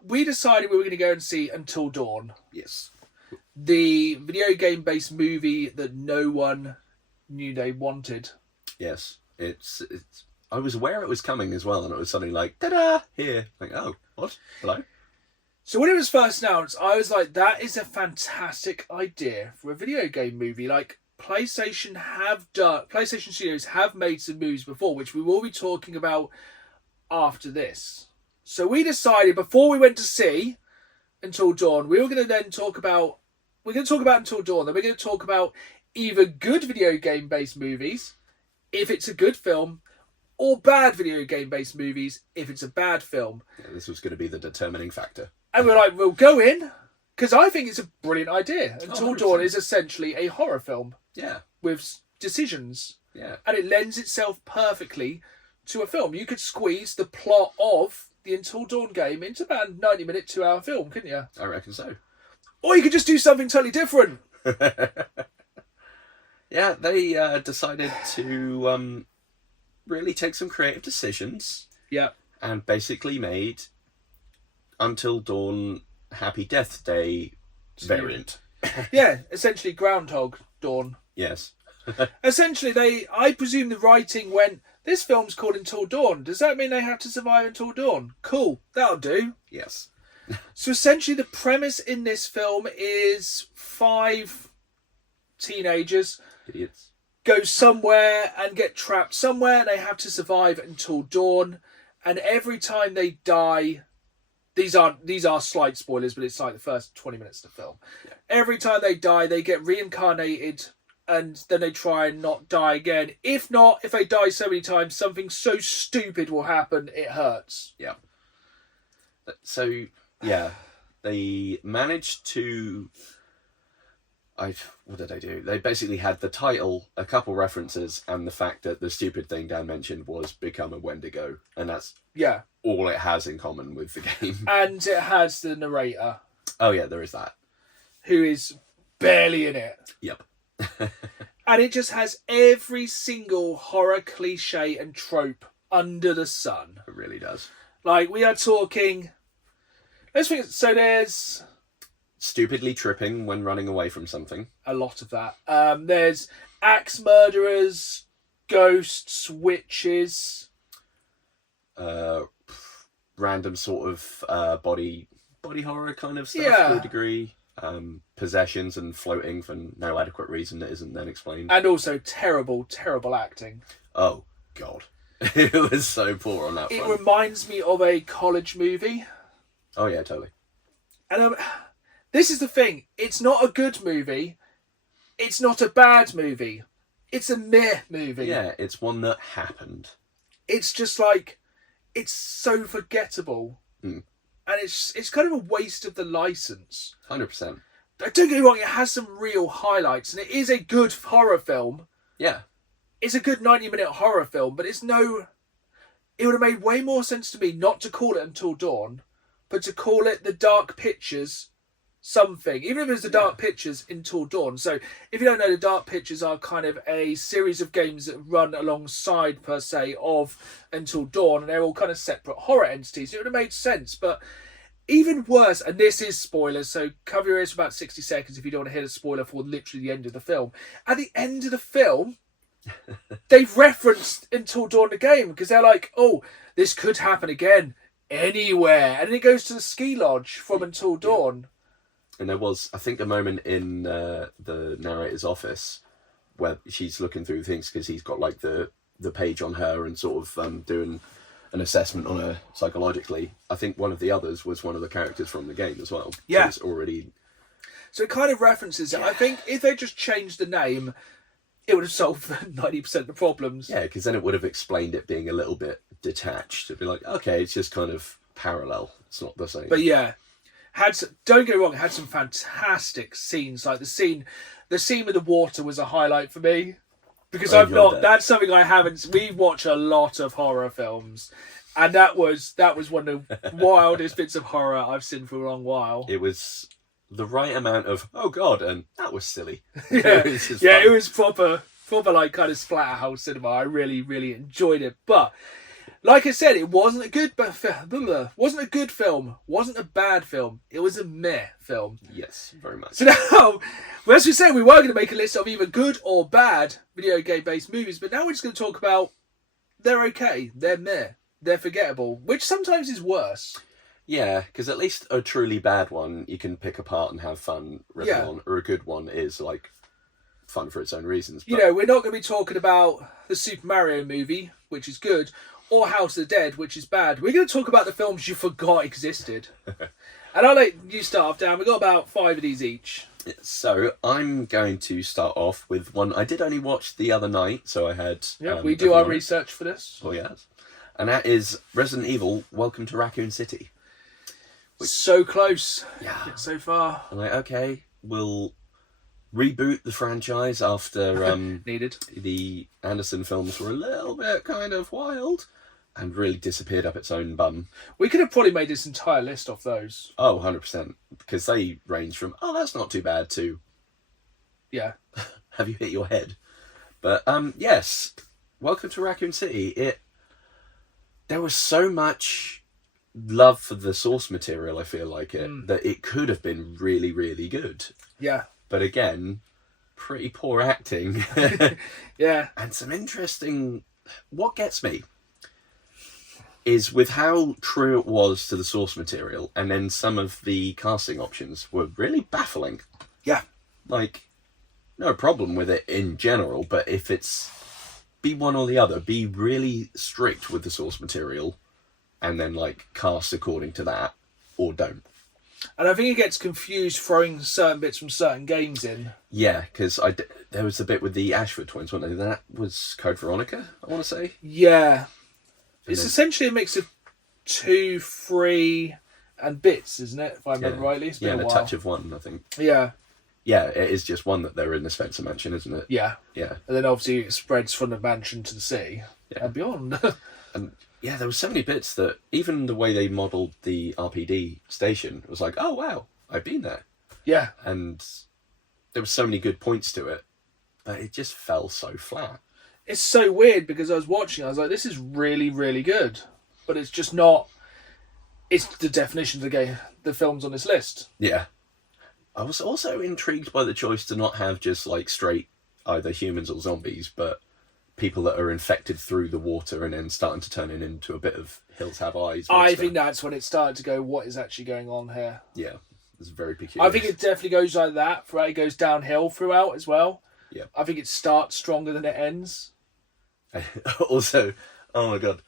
We decided we were going to go and see Until Dawn, Yes. the video game-based movie that no one knew they wanted. Yes. It's. I was aware it was coming as well, and it was suddenly like, ta-da, here. Like, oh, what? Hello? So when it was first announced, I was like, that is a fantastic idea for a video game movie. Like, PlayStation Studios have made some movies before, which we will be talking about after this. So we decided before we went to see Until Dawn, we're going to talk about Until Dawn, then we're going to talk about either good video game based movies, if it's a good film, or bad video game based movies, if it's a bad film. Yeah, this was going to be the determining factor. And we're like, we'll go in, because I think it's a brilliant idea. Until 100%. Dawn is essentially a horror film Yeah. with decisions. Yeah. And it lends itself perfectly to a film. You could squeeze the plot of the Until Dawn game into about a 90-minute, 2-hour film, couldn't you? I reckon so. Or you could just do something totally different. Yeah, they decided to really take some creative decisions. Yeah. And basically made Until Dawn Happy Death Day variant. Yeah, essentially Groundhog Dawn. Yes. Essentially, I presume the writing went, this film's called Until Dawn. Does that mean they have to survive until dawn? Cool, that'll do. Yes. So essentially the premise in this film is 5 teenagers Idiots. go somewhere and get trapped somewhere, and they have to survive until dawn. And every time they die, these are slight spoilers, but it's like the first 20 minutes of the film. Yeah. Every time they die, they get reincarnated, and then they try and not die again. If they die so many times, something so stupid will happen, it hurts. Yeah. So, yeah, they managed to... what did they do? They basically had the title, a couple references, and the fact that the stupid thing Dan mentioned was become a Wendigo. And that's Yeah. all it has in common with the game. And it has the narrator, Oh, yeah, there is that. who is barely in it. Yep. And it just has every single horror cliche and trope under the sun. It really does. Like, we are talking... Let's think... So there's Stupidly tripping when running away from something. a lot of that. There's axe murderers, ghosts, witches. Random sort of body horror kind of stuff Yeah. to a degree. Possessions and floating for no adequate reason that isn't then explained. And also terrible, terrible acting. Oh, God. It was so poor on that It front. reminds me of a college movie. Oh, yeah, totally. And this is the thing. It's not a good movie. It's not a bad movie. It's a meh movie. Yeah, it's one that happened. It's just like, it's so forgettable. Mm. And it's kind of a waste of the license. 100%. Don't get me wrong, it has some real highlights, and it is a good horror film. Yeah. It's a good 90-minute horror film, but it would have made way more sense to me not to call it Until Dawn, but to call it The Dark Pictures something, even if it was the Dark Pictures Until Dawn. So if you don't know, the Dark Pictures are kind of a series of games that run alongside, per se, of Until Dawn, and they're all kind of separate horror entities. It would have made sense, but even worse, and this is spoilers, so cover your ears for about 60 seconds if you don't want to hear a spoiler for literally the end of the film. At the end of the film, they've referenced Until Dawn the game, because they're like, oh, this could happen again anywhere. And then it goes to the ski lodge from Until Dawn. And there was, I think, a moment in the narrator's office where she's looking through things because he's got like the page on her and sort of doing an assessment on her psychologically. I think one of the others was one of the characters from the game as well. Yeah. So it's already... So it kind of references it. I think if they just changed the name, it would have solved 90% of the problems. Yeah, because then it would have explained it being a little bit detached. It'd be like, okay, it's just kind of parallel. It's not the same. But yeah, don't get me wrong, it had some fantastic scenes. Like the scene with the water was a highlight for me. Because that's something I haven't... We watch a lot of horror films. And that was one of the wildest bits of horror I've seen for a long while. It was the right amount of, oh God, and that was silly. Yeah, it was proper like kind of splatterhouse cinema. I really, really enjoyed it. But like I said, it wasn't a good film. Wasn't a bad film. It was a meh film. Yes, very much. So now, well, as we said, we were going to make a list of either good or bad video game-based movies, but now we're just going to talk about they're okay, they're meh, they're forgettable, which sometimes is worse. Yeah, because at least a truly bad one you can pick apart and have fun ripping on, or a good one is like fun for its own reasons. But... we're not going to be talking about the Super Mario movie, which is good, or House of the Dead, which is bad. We're going to talk about the films you forgot existed. And I'll let you start off, Dan. We've got about 5 of these each. So I'm going to start off with one I did only watch the other night, so I had... we do our research for this. Oh, yes. And that is Resident Evil, Welcome to Raccoon City. So close. Yeah. So far. I'm like, okay, we'll reboot the franchise after needed. The Anderson films were a little bit kind of wild and really disappeared up its own bum. We could have probably made this entire list off those. Oh, 100%. Because they range from, oh, that's not too bad, to... Yeah. Have you hit your head? But, yes. Welcome to Raccoon City. There was so much love for the source material, I feel like that it could have been really, really good. Yeah. But again, pretty poor acting. Yeah. And some interesting... What gets me is with how true it was to the source material, and then some of the casting options were really baffling. Yeah. Like, no problem with it in general, but if it's be one or the other, be really strict with the source material, and then, like, cast according to that, or don't. And I think it gets confused throwing certain bits from certain games in. Yeah, because there was a bit with the Ashford twins, wasn't there? That was Code Veronica, I want to say. Yeah. It's essentially a mix of 2, 3, and bits, isn't it? If I remember rightly. It's been and a a while. touch of one, I think. Yeah. Yeah, it is just one that they're in the Spencer Mansion, isn't it? Yeah. Yeah. And then obviously it spreads from the mansion to the sea and beyond. And yeah, there were so many bits that even the way they modelled the RPD station was like, oh wow, I've been there. Yeah. And there were so many good points to it, but it just fell so flat. It's so weird because I was watching, I was like, this is really, really good. But it's just not... It's the definition of the game, the films on this list. Yeah. I was also intrigued by the choice to not have just like straight either humans or zombies, but people that are infected through the water and then starting to turn it into a bit of Hills Have Eyes. I think that's when it started to go, what is actually going on here? Yeah, it's very peculiar. I think it definitely goes like that. Throughout, it goes downhill throughout as well. Yeah. I think it starts stronger than it ends. Also, oh my god.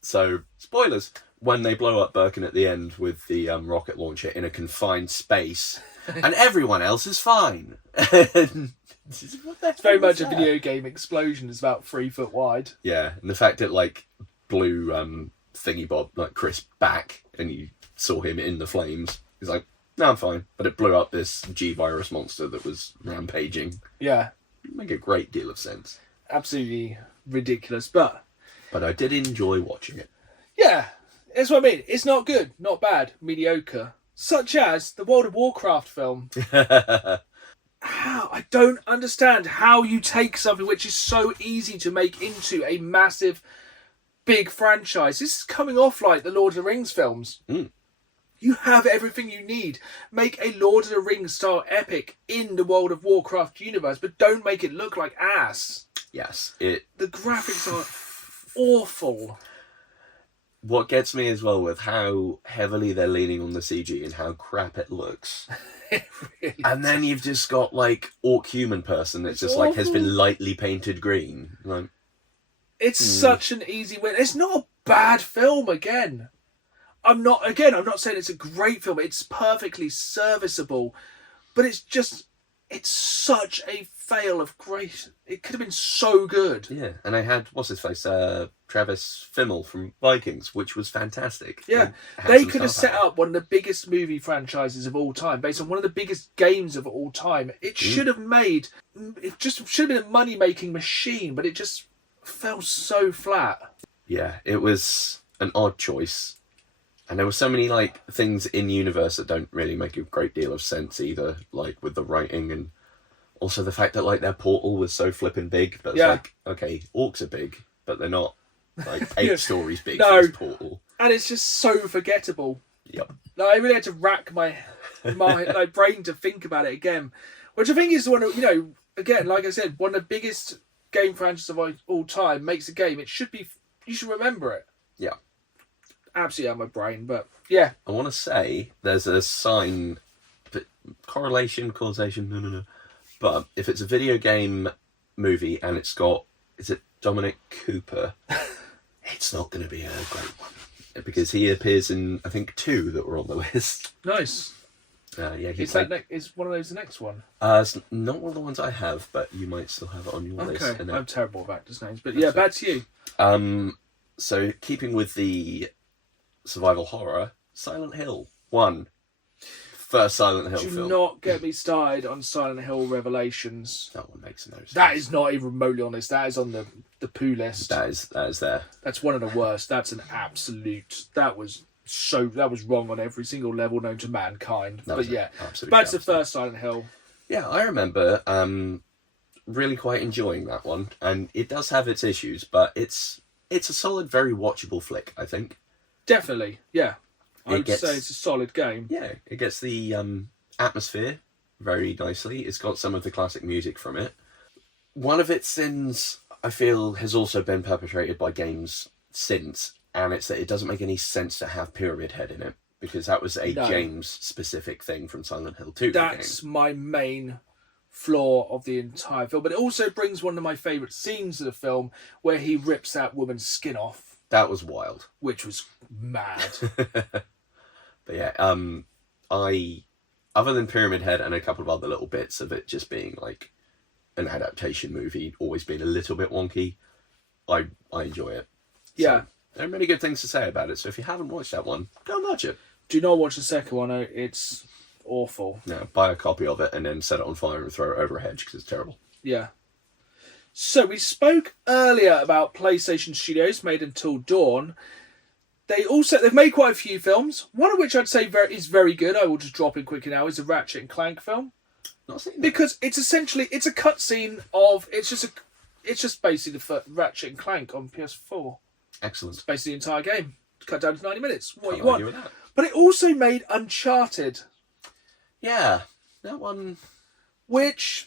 So, spoilers. When they blow up Birkin at the end with the rocket launcher in a confined space, and everyone else is fine. It's very much a video game explosion. It's about 3 foot wide. Yeah, and the fact it like blew Thingy Bob, like Chris, back, and you saw him in the flames. He's like, no, I'm fine. But it blew up this G-virus monster that was rampaging. Yeah. It'd make a great deal of sense. Absolutely ridiculous, but I did enjoy watching it. Yeah, that's what I mean. It's not good, not bad, mediocre. Such as the World of Warcraft film. How? I don't understand how you take something which is so easy to make into a massive, big franchise. This is coming off like the Lord of the Rings films. You have everything you need. Make a Lord of the Rings style epic in the World of Warcraft universe, but don't make it look like ass. Yes, The graphics are awful. What gets me as well with how heavily they're leaning on the CG and how crap it looks. Really And then you've just got like orc human person that's just like has been lightly painted green. Like, it's such an easy win. It's not a bad film again. I'm not saying it's a great film. It's perfectly serviceable. But it's such a fail of grace. It could have been so good. yeah, and I had what's his face, Travis Fimmel from Vikings, which was fantastic. Yeah, And they some could have star set power. up one of the biggest movie franchises of all time, based on one of the biggest games of all time. It should have made. It just should have been a money-making machine, but it just fell so flat. Yeah, it was an odd choice. And there were so many like things in universe that don't really make a great deal of sense either, like with the writing and also the fact that like their portal was so flippin' big. But it's like, okay, orcs are big, but they're not like 8 stories big No. for this portal. And it's just so forgettable. Yep. Like, I really had to rack my like brain to think about it again, which I think is one of, again, like I said, one of the biggest game franchises of all time. Makes a game. You should remember it. Yeah. Absolutely out of my brain, but yeah. I want to say there's a sign, causation, no. But if it's a video game movie and it's got, is it Dominic Cooper? It's not going to be a great one because he appears in, I think, 2 that were on the list. Nice. Yeah, Is one of those the next one? It's not one of the ones I have, but you might still have it on your list. Okay, And I'm terrible with actors' names, but yeah, back to you. So keeping with the survival horror, Silent Hill 1. First Silent Hill Do film. not get me started on Silent Hill Revelations. That one makes no sense. That is not even remotely honest. That is on the poo list. That is there. That's one of the worst. That's an absolute. That was wrong on every single level known to mankind. That But was yeah, absolute back to the travesty. first Silent Hill. Yeah, I remember really quite enjoying that one, and it does have its issues, but it's a solid, very watchable flick, I think. Definitely, yeah. I It would gets- say it's a solid game. Yeah, it gets the atmosphere very nicely. It's got some of the classic music from it. One of its sins, I feel, has also been perpetrated by games since, and it's that it doesn't make any sense to have Pyramid Head in it, because that was a No. James-specific thing from Silent Hill 2. That's my main flaw of the entire film. But it also brings one of my favourite scenes of the film where he rips that woman's skin off, That was wild. which was mad. But yeah, other than Pyramid Head and a couple of other little bits of it just being like an adaptation movie, always being a little bit wonky, I enjoy it. Yeah. So, there are many good things to say about it, so if you haven't watched that one, go and watch it. Do not watch the second one. It's awful. No, buy a copy of it and then set it on fire and throw it over a hedge because it's terrible. Yeah. So we spoke earlier about PlayStation Studios made Until Dawn. They've made quite a few films. One of which I'd say is very good. I will just drop in quickly now. Is a Ratchet and Clank film, Not seen that. because it's a cutscene of it's just basically the Ratchet and Clank on PS4. Excellent. Basically the entire game cut down to 90 minutes. What Can't you argue want? with that. But it also made Uncharted, Yeah, that one. which.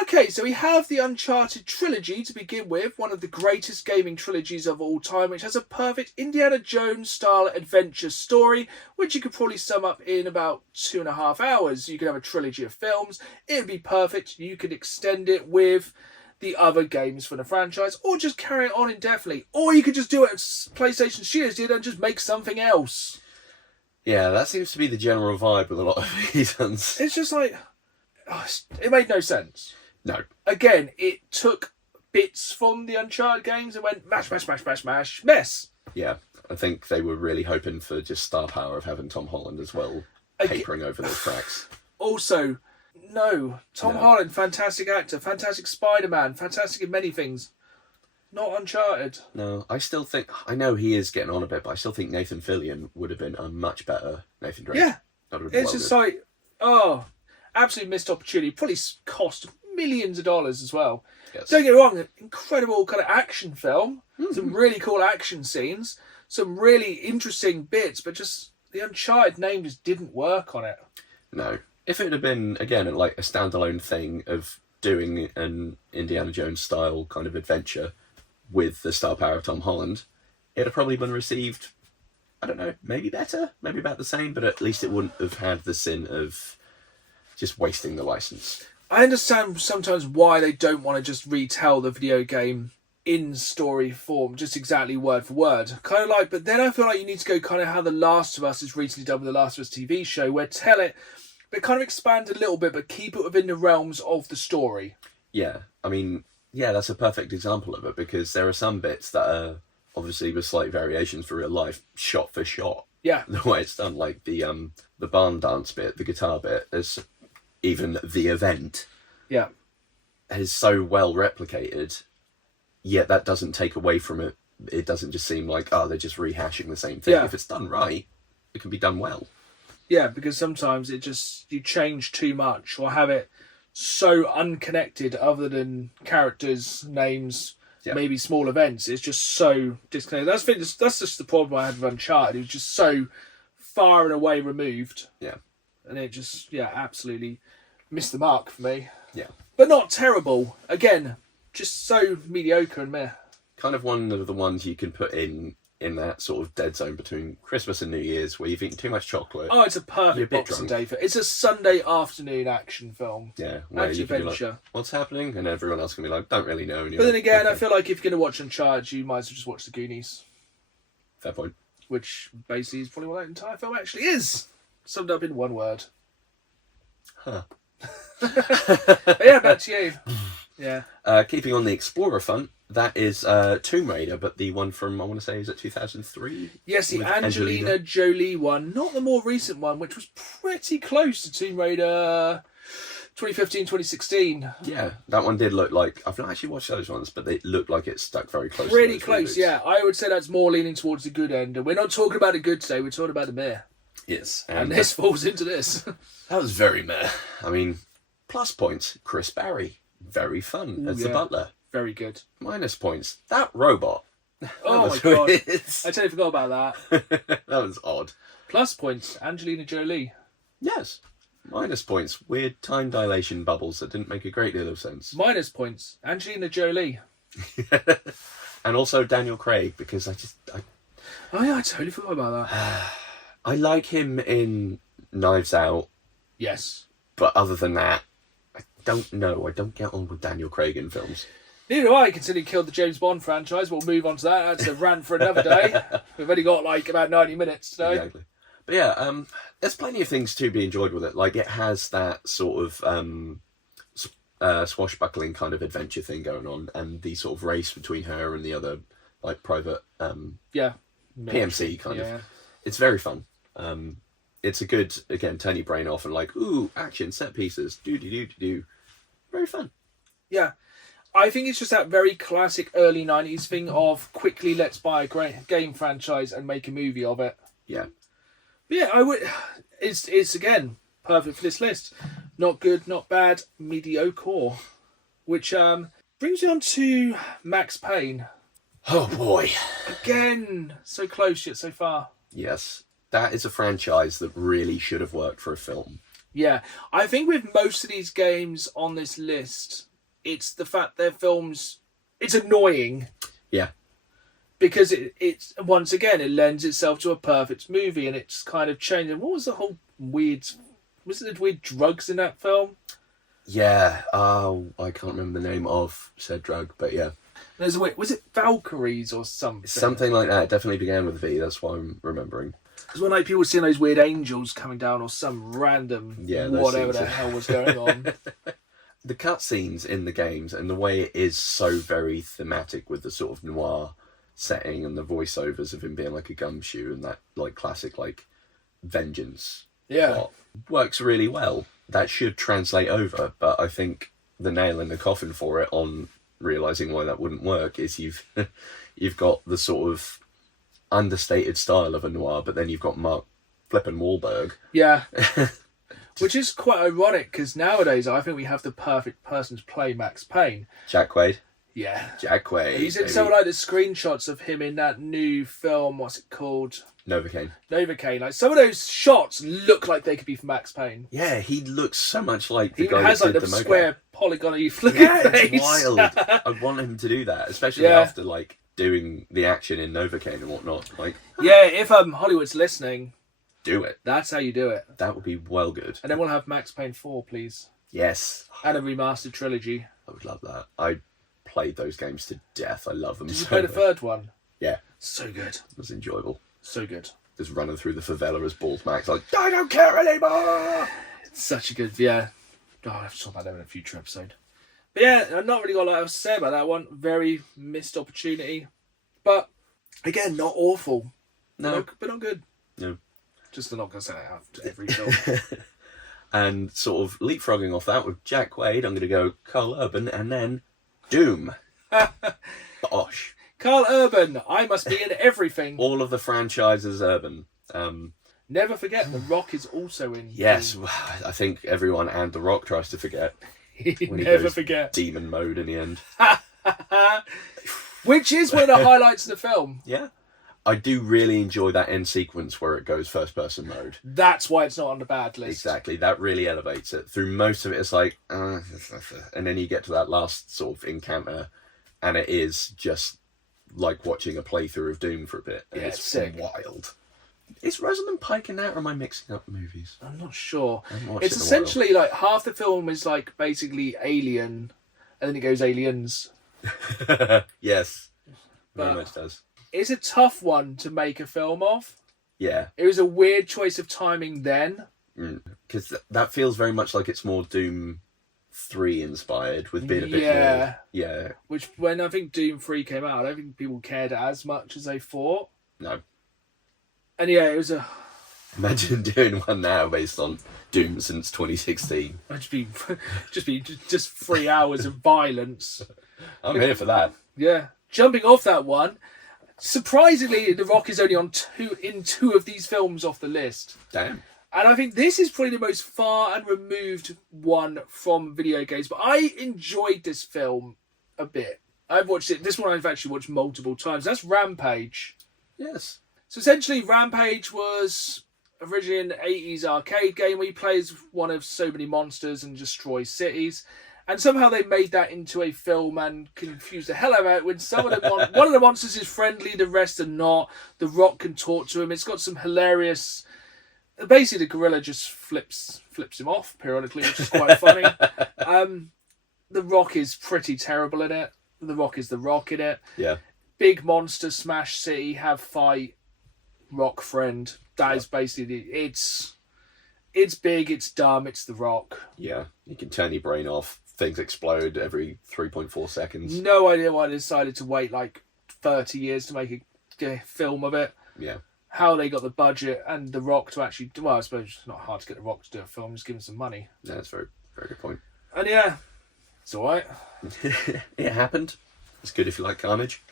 Okay, so we have the Uncharted trilogy to begin with, one of the greatest gaming trilogies of all time, which has a perfect Indiana Jones-style adventure story, which you could probably sum up in about 2.5 hours. You could have a trilogy of films. It would be perfect. You could extend it with the other games for the franchise, or just carry it on indefinitely. Or you could just do it as PlayStation Studios did and just make something else. Yeah, that seems to be the general vibe with a lot of these ones. It's just like... it made no sense. No. Again, it took bits from the Uncharted games and went mash, mess. Yeah, I think they were really hoping for just star power of having Tom Holland as well, papering over those tracks. Also, no. Tom No. Holland, fantastic actor, fantastic Spider-Man, fantastic in many things. Not Uncharted. No, I still think, I know he is getting on a bit, but I still think Nathan Fillion would have been a much better Nathan Drake. Yeah, That would be It's well just good. like, absolute missed opportunity. Probably cost millions of dollars as well. Yes. Don't get me wrong, an incredible kind of action film. Some really cool action scenes. Some really interesting bits, but just the Uncharted name just didn't work on it. No. If it had been, again, like a standalone thing of doing an Indiana Jones style kind of adventure with the star power of Tom Holland, it'd have probably been received, I don't know, maybe better, maybe about the same, but at least it wouldn't have had the sin of just wasting the license. I understand sometimes why they don't want to just retell the video game in story form, just exactly word for word. Kind of like, but then I feel like you need to go kind of how The Last of Us is recently done with The Last of Us TV show, where tell it, but kind of expand a little bit, but keep it within the realms of the story. Yeah, I mean, yeah, that's a perfect example of it, because there are some bits that are obviously with slight variations for real life, shot for shot. Yeah. The way it's done, like the barn dance bit, the guitar bit, there's even the event Yeah. is so well replicated, yet that doesn't take away from it. It doesn't just seem like, they're just rehashing the same thing. Yeah. If it's done right, it can be done well. Yeah, because sometimes you change too much or have it so unconnected other than characters, names, maybe small events. It's just so disconnected. That's just the problem I had with Uncharted. It was just so far and away removed. Yeah. And it just, absolutely missed the mark for me. Yeah. But not terrible. Again, just so mediocre and meh. Kind of one of the ones you can put in that sort of dead zone between Christmas and New Year's where you've eaten too much chocolate. Oh, it's a You're a perfect bit Boxing drunk. Day film. It's a Sunday afternoon action film. Yeah, where Action you can be adventure. like, what's happening? And everyone else can be like, don't really know. And you're But then like, again, I okay, feel like if you're going to watch Uncharted, you might as well just watch The Goonies. fair point. Which basically is probably what that entire film actually is. Summed up in one word. Huh. But yeah, back to you. Yeah. Keeping on the Explorer front, that is Tomb Raider, but the one from, I want to say, is it 2003? Yes, the With Angelina Jolie one, not the more recent one, which was pretty close to Tomb Raider 2015, 2016. Yeah, that one did look like, I've not actually watched those ones, but they looked like it stuck very close. Pretty to those close, reboots. yeah. I would say that's more leaning towards the good end. And we're not talking about the good today, we're talking about the meh. Yes, And this falls into this. that was very meh. I mean, plus points, Chris Barry, very fun as the butler. Very good. Minus points, that robot. Oh my That was god. weird. I totally forgot about that. That was odd. Plus points, Angelina Jolie. Yes. Minus points, weird time dilation bubbles that didn't make a great deal of sense. Minus points, Angelina Jolie. And also Daniel Craig, because Oh yeah, I totally forgot about that. I like him in Knives Out, Yes. but other than that, I don't know. I don't get on with Daniel Craig in films. Neither do I, considering he killed the James Bond franchise. We'll move on to that. That's a rant for another day. We've only got like about 90 minutes today. Exactly. But yeah, there's plenty of things to be enjoyed with it. Like, it has that sort of swashbuckling kind of adventure thing going on, and the sort of race between her and the other, like, private Yeah. PMC kind Yeah. of. It's very fun. It's a good, again, turn your brain off and like, ooh, action, set pieces, do. Very fun. Yeah. I think it's just that very classic early 90s thing of quickly let's buy a great game franchise and make a movie of it. Yeah. But yeah, I would. It's again perfect for this list. Not good, not bad, mediocre. Which brings me on to Max Payne. Oh boy. Again, so close yet so far. Yes. That is a franchise that really should have worked for a film. Yeah, I think with most of these games on this list, it's the fact they're films. It's annoying. Yeah. Because it's once again, it lends itself to a perfect movie, and it's kind of changing. What was the whole weird? Was it the weird drugs in that film? Yeah. Oh, I can't remember the name of said drug, but yeah. There's a way. Was it Valkyries or something? Something like that. It definitely began with V. That's what I'm remembering. Because when like people were seeing those weird angels coming down or some random Yeah, those whatever scenes the are- hell was going on. The cutscenes in the games and the way it is so very thematic with the sort of noir setting and the voiceovers of him being like a gumshoe and that like classic like vengeance Yeah. plot works really well. That should translate over, but I think the nail in the coffin for it on realizing why that wouldn't work is you've got the sort of understated style of a noir, but then you've got Mark flippin' Wahlberg. Yeah. Which is quite ironic, because nowadays I think we have the perfect person to play Max Payne. Jack Quaid. Yeah. Jack Quaid. He's in some like the screenshots of him in that new film, what's it called? Novocaine. Novocaine. Like, some of those shots look like they could be from Max Payne. Yeah, he looks so much like the He guy has that like did the the mocap. square polygon-y flippy Yeah, face. it's wild. I want him to do that, especially Yeah. after like doing the action in Novocaine and whatnot. Like, Yeah, if Hollywood's listening, do it. that's how you do it. That would be well good. And then we'll have Max Payne 4, please. Yes, And a remastered trilogy. I would love that. I played those games to death. I love them. Did you so play the much. third one? Yeah, So good. it was enjoyable. So good. Just running through the favela as Balls Max, like, I don't care anymore. It's such a good, yeah. Oh, I'll have to talk about that in a future episode. But yeah, I've not really got a lot else to say about that one. Very missed opportunity. But, again, not awful. No, But not good. no. Just I'm not going to say that after every film. And sort of leapfrogging off that with Jack Quaid, I'm going to go Carl Urban and then Doom. Bosh. Carl Urban, I must be in everything. All of the franchises Urban. Never forget, The Rock is also in. Yes, I think everyone and The Rock tries to forget when he Never goes forget. demon mode in the end. Which is one of the highlights of the film. Yeah. I do really enjoy that end sequence where it goes first person mode. That's why it's not on the bad list. Exactly. That really elevates it. Through most of it, it's like, and then you get to that last sort of encounter, and it is just like watching a playthrough of Doom for a bit. And Yeah, it's sick. wild. Is Rosamund Pike in that, or am I mixing up movies? I'm not sure. I haven't watched It's it in a essentially like half the film is like basically Alien, and then it goes Aliens. while. Yes. Very But- much does. It's a tough one to make a film of. Yeah. It was a weird choice of timing then. Because that feels very much like it's more Doom 3 inspired, with being a bit Yeah. more... Yeah. Which, when I think Doom 3 came out, I don't think people cared as much as they thought. No. And yeah, it was a... Imagine doing one now based on Doom since 2016. just 3 hours of violence. I'm here for that. Yeah. Jumping off that one, surprisingly, The Rock is only on two of these films off the list. Damn. And I think this is probably the most far and removed one from video games. But I enjoyed this film a bit. I've watched it. This one I've actually watched multiple times. That's Rampage. Yes. So essentially, Rampage was originally an 80s arcade game where you play as one of so many monsters and destroy cities. And somehow they made that into a film and confused the hell out of it. When some of one of the monsters is friendly, the rest are not. The Rock can talk to him. It's got some hilarious... Basically, the gorilla just flips him off periodically, which is quite funny. The Rock is pretty terrible in it. The Rock is the Rock in it. Yeah. Big monster, smash city, have fight, Rock friend. That is basically... It's big, it's dumb, it's the Rock. Yeah. You can turn your brain off. Things explode every 3.4 seconds. No idea why they decided to wait like 30 years to make a film of it. Yeah. How they got the budget and the Rock to actually... Well, I suppose it's not hard to get the Rock to do a film, just give him some money. Yeah, that's a very, very good point. And yeah, it's alright. It happened. It's good if you like Carnage.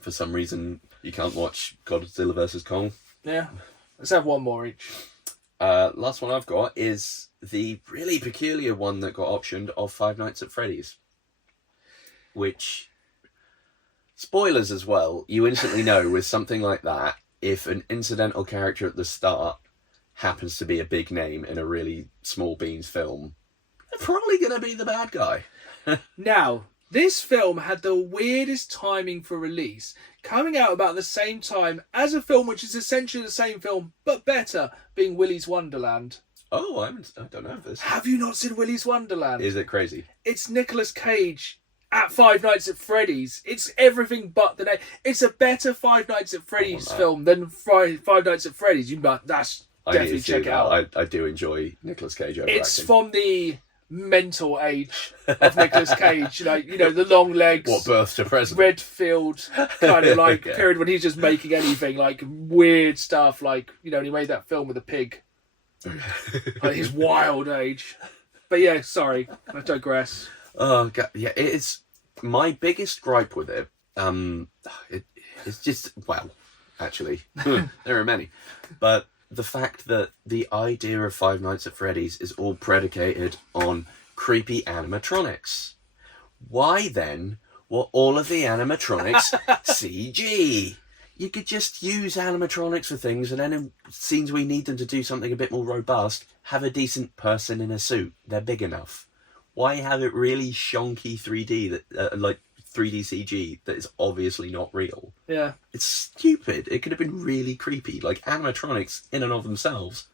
For some reason, you can't watch Godzilla vs. Kong. Yeah. Let's have one more each. Last one I've got is the really peculiar one that got optioned of Five Nights at Freddy's. Which, spoilers as well, you instantly know with something like that, if an incidental character at the start happens to be a big name in a really small beans film, they're probably going to be the bad guy. Now, this film had the weirdest timing for release, coming out about the same time as a film which is essentially the same film, but better, being Willy's Wonderland. Oh, I don't know this. Have you not seen Willy's Wonderland? Is it crazy? It's Nicolas Cage at Five Nights at Freddy's. It's everything but the name. It's a better Five Nights at Freddy's film than Five Nights at Freddy's. That's I need definitely to see check it that. out. I do enjoy Nicolas Cage overacting. It's from the mental age of Nicolas Cage, the long legs, What birth to present? Redfield kind of like Yeah. period when he's just making anything like weird stuff, like when he made that film with the pig, like his wild age. But yeah, sorry, I digress. Oh God, yeah, it's my biggest gripe with it. It's just actually there are many, but the fact that the idea of Five Nights at Freddy's is all predicated on creepy animatronics. Why then were all of the animatronics CG? You could just use animatronics for things, and then in scenes we need them to do something a bit more robust, have a decent person in a suit. They're big enough. Why have it really shonky 3D, that like 3D CG, that is obviously not real? Yeah. It's stupid. It could have been really creepy. Like, animatronics in and of themselves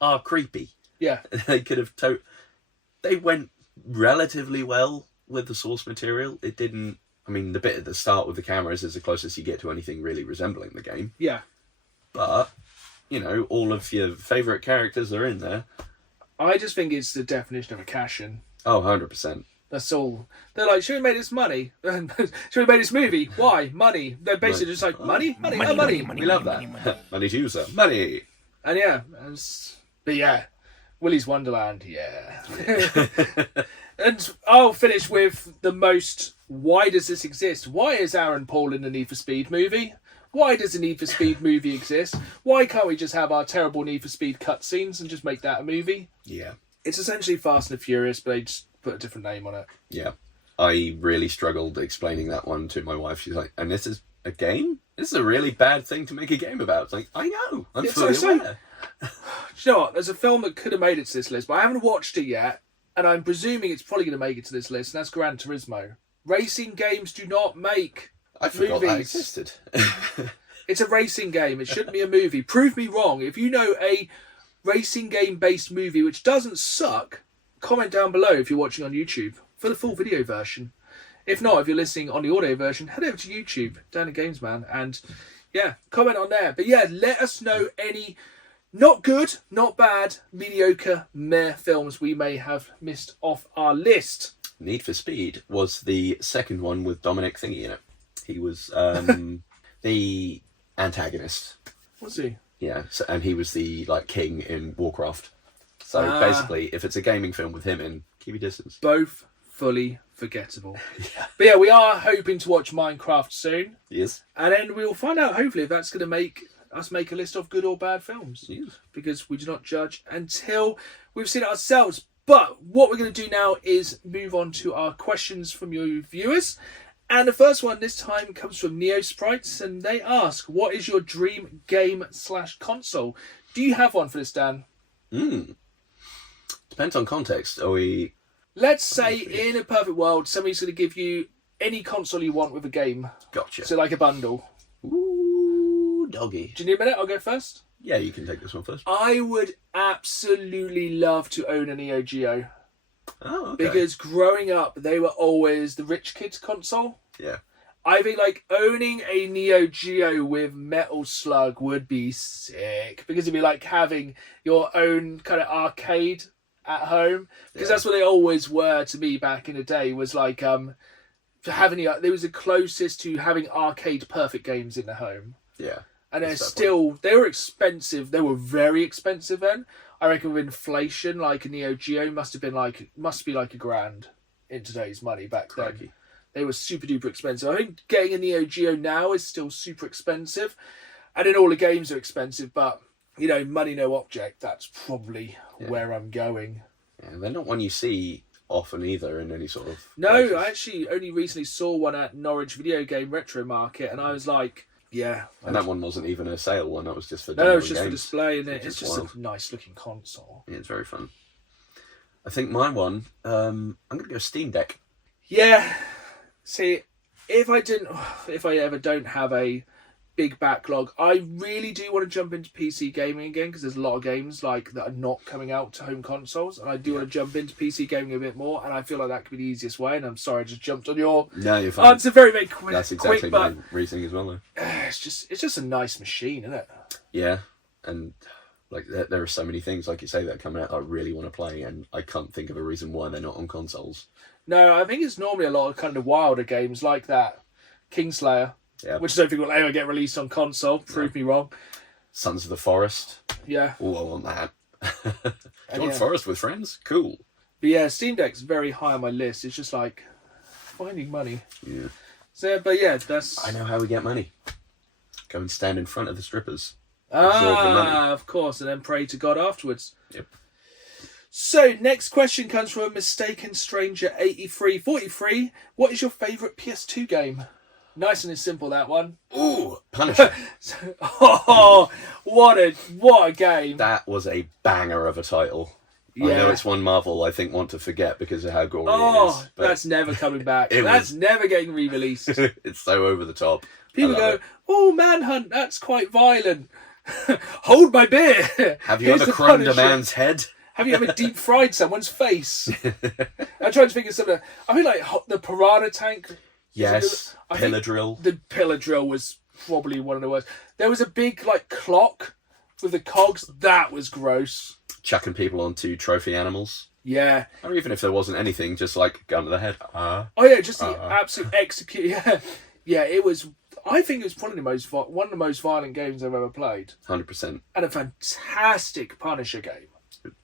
are creepy. Yeah. They could have... They went relatively well with the source material. It didn't... I mean, the bit at the start with the cameras is the closest you get to anything really resembling the game. Yeah. But, you know, all of your favourite characters are in there. I just think it's the definition of a cash-in. Oh, 100%. That's all. They're like, should we make this money? Should we make this movie? Why? Money. They're basically just like, money? Money. We love that. Money to you, sir. Money. And yeah, but yeah, Willy's Wonderland, yeah. And I'll finish with the most, why does this exist? Why is Aaron Paul in the Need for Speed movie? Why does the Need for Speed movie exist? Why can't we just have our terrible Need for Speed cutscenes and just make that a movie? Yeah. It's essentially Fast and the Furious, but they just put a different name on it. Yeah. I really struggled explaining that one to my wife. She's like, and this is a game? This is a really bad thing to make a game about. It's like, I know. I'm fully aware. Do you know what? There's a film that could have made it to this list, but I haven't watched it yet, and I'm presuming it's probably going to make it to this list, and that's Gran Turismo. Racing games do not make I forgot movies. that existed. It's a racing game. It shouldn't be a movie. Prove me wrong. If you know a racing game-based movie which doesn't suck, comment down below if you're watching on YouTube for the full video version. If not, if you're listening on the audio version, head over to YouTube, down at Gamesman, and yeah, comment on there. But yeah, let us know any not good, not bad, mediocre, meh films we may have missed off our list. Need for Speed was the second one with Dominic Thingy in it. He was the antagonist. Was he? Yeah, so, and he was the king in Warcraft. So basically, if it's a gaming film with him in, keep your distance. Both fully forgettable. Yeah. But yeah, we are hoping to watch Minecraft soon. Yes. And then we'll find out, hopefully, if that's going to make us make a list of good or bad films. Yes. Because we do not judge until we've seen it ourselves. But what we're going to do now is move on to our questions from you viewers. And the first one this time comes from Neo Sprites, and they ask, what is your dream game/console? Do you have one for this, Dan? Depends on context. Are we... Let's say, in a perfect world, somebody's going to give you any console you want with a game. Gotcha. So like a bundle. Ooh, doggy. Do you need a minute? I'll go first. Yeah, you can take this one first. I would absolutely love to own a Neo Geo. Oh, okay. Because growing up, they were always the rich kids console. Yeah. I think owning a Neo Geo with Metal Slug would be sick. Because it'd be like having your own kind of arcade at home. Because that's what they always were to me back in the day, was having they was the closest to having arcade perfect games in the home. Yeah. And they were expensive. They were very expensive then. I reckon with inflation, a Neo Geo must be like $1,000 in today's money back then. Crikey. They were super duper expensive. I think getting a Neo Geo now is still super expensive. And then all the games are expensive, but money no object, that's probably where I'm going. Yeah, they're not one you see often either in any sort of... No, places. I actually only recently saw one at Norwich Video Game Retro Market, and I was like, yeah. And that one wasn't even a sale one, that was just for... No, it was just games. for display, and it's just wild. a nice looking console. Yeah, it's very fun. I think my one, I'm going to go Steam Deck. Yeah. See, if I ever don't have a big backlog, I really do want to jump into PC gaming again, because there's a lot of games that are not coming out to home consoles, and I do want to jump into PC gaming a bit more, and I feel like that could be the easiest way. And I'm sorry I just jumped on your No, you're fine. answer very, very quick. That's exactly my but reasoning as well, though. it's just a nice machine, isn't it? Yeah, and there are so many things, like you say, that are coming out that I really want to play, and I can't think of a reason why they're not on consoles. No, I think it's normally a lot of kind of wilder games like that. Kingslayer, which I don't think will ever get released on console. Prove me wrong. Sons of the Forest. Yeah. Oh, I want that. John Forest with friends? Cool. But yeah, Steam Deck's very high on my list. It's just finding money. Yeah. So, but yeah, that's... I know how we get money. Go and stand in front of the strippers absorb the money. Of course, and then pray to God afterwards. Yep. So, next question comes from Mistaken Stranger 8343. What is your favourite PS2 game? Nice and simple, that one. Ooh, Punisher. Oh, what a game. That was a banger of a title. Yeah. I know it's one Marvel I think want to forget because of how gory it is. But That's never coming back. That's never getting re-released. it's so over the top. People go, oh, Manhunt, that's quite violent. Hold my beer. Have you ever crumbed a man's head? Have you ever deep fried someone's face? I'm trying to think of something. I feel like the Piranha Tank. Yes. Pillar drill. The pillar drill was probably one of the worst. There was a big clock with the cogs. That was gross. Chucking people onto trophy animals. Yeah. Or even if there wasn't anything, just gun to the head. Oh yeah, just the absolute execute. Yeah, yeah. It was. I think it was probably one of the most violent games I've ever played. 100%. And a fantastic Punisher game.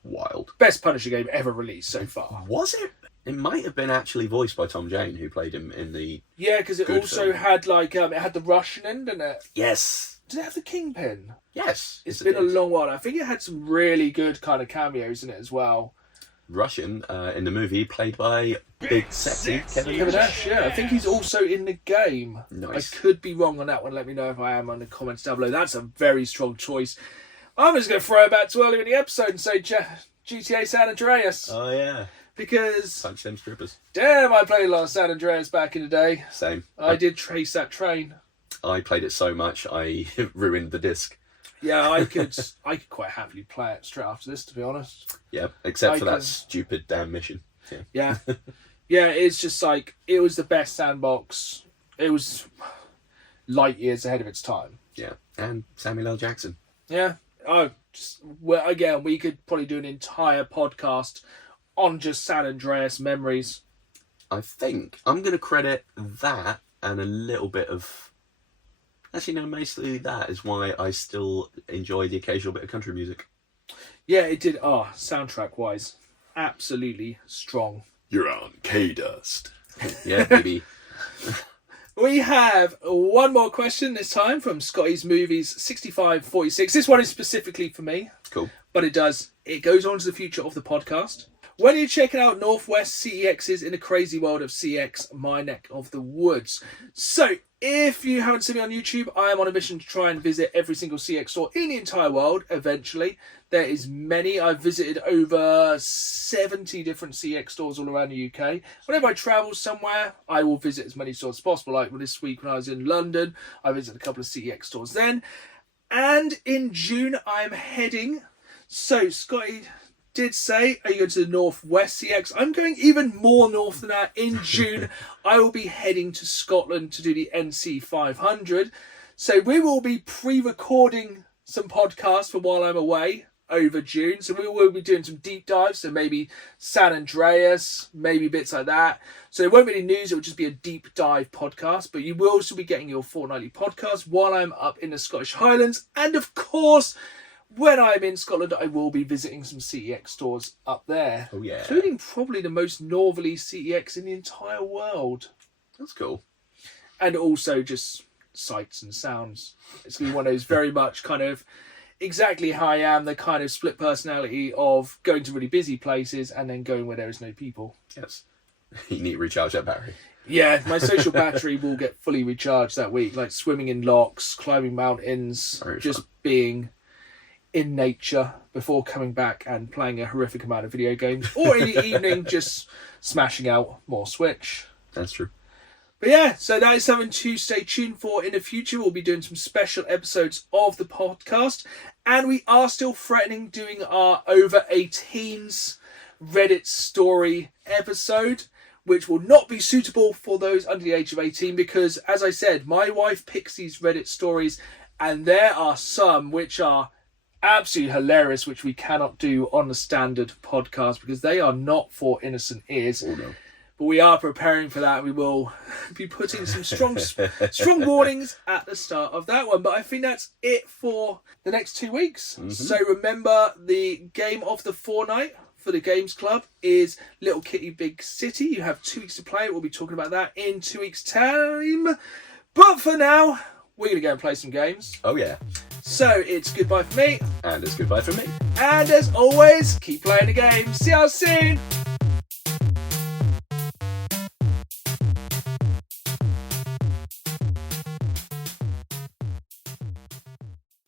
Wild. Best Punisher game ever released so far. Was it? It might have been actually voiced by Tom Jane, who played him in the. Yeah, because it also film. had it had the Russian end, didn't it? Yes. Did it have the Kingpin? Yes. It's been a long while. I think it had some really good kind of cameos in it as well. Russian in the movie, played by Big Sexy Kevin Nash. Yeah, I think he's also in the game. Nice. I could be wrong on that one. Let me know if I am on the comments down below. That's a very strong choice. I'm just going to throw it back to earlier in the episode and say GTA San Andreas. Oh, yeah. Because... Punch them strippers. Damn, I played a lot of San Andreas back in the day. Same. I did trace that train. I played it so much, I ruined the disc. Yeah, I could quite happily play it straight after this, to be honest. Yeah, except for that stupid damn mission. Yeah. Yeah, it's just it was the best sandbox. It was light years ahead of its time. Yeah, and Samuel L. Jackson. Yeah. Oh, again, we could probably do an entire podcast on just San Andreas memories. I think I'm going to credit that and a little bit of... Actually, no, mostly that is why I still enjoy the occasional bit of country music. Yeah, it did. Soundtrack-wise, absolutely strong. You're on K-Dust. Yeah, baby. We have one more question this time from Scotty's Movies 6546. This one is specifically for me. Cool. But it goes on to the future of the podcast. When are you checking out Northwest CEXs in the crazy world of CX, my neck of the woods? So, if you haven't seen me on YouTube, I am on a mission to try and visit every single CX store in the entire world, eventually. There is many. I've visited over 70 different CX stores all around the UK. Whenever I travel somewhere, I will visit as many stores as possible. Like this week when I was in London, I visited a couple of CX stores then. And in June, I'm heading... So, Scotty... did say, are you going to the Northwest CX? I'm going even more north than that. In June, I will be heading to Scotland to do the NC 500. So we will be pre-recording some podcasts for while I'm away over June. So we will be doing some deep dives. So maybe San Andreas, maybe bits like that. So it won't be any news. It will just be a deep dive podcast. But you will also be getting your fortnightly podcast while I'm up in the Scottish Highlands. And of course... when I'm in Scotland, I will be visiting some CEX stores up there. Oh, yeah. Including probably the most northerly CEX in the entire world. That's cool. And also just sights and sounds. It's going to be one of those very much kind of exactly how I am, the kind of split personality of going to really busy places and then going where there is no people. Yes. You need to recharge that battery. Yeah, my social battery will get fully recharged that week. Like swimming in locks, climbing mountains, Very just fun. being... in nature before coming back and playing a horrific amount of video games, or in the evening just smashing out more Switch. That's true. But yeah, so that is something to stay tuned for in the future. We'll be doing some special episodes of the podcast, and we are still threatening doing our over 18s Reddit story episode, which will not be suitable for those under the age of 18 because, as I said, my wife picks these Reddit stories, and there are some which are absolutely hilarious, which we cannot do on the standard podcast because they are not for innocent ears. Oh, no. But we are preparing for that. We will be putting some strong warnings at the start of that one. But I think that's it for the next 2 weeks. Mm-hmm. So remember, the game of the fortnight for the Games Club is Little Kitty Big City. You have 2 weeks to play it. We'll be talking about that in 2 weeks' time. But for now, we're going to go and play some games. Oh, yeah. So it's goodbye for me, And it's goodbye from me. and as always, keep playing the game. See you soon.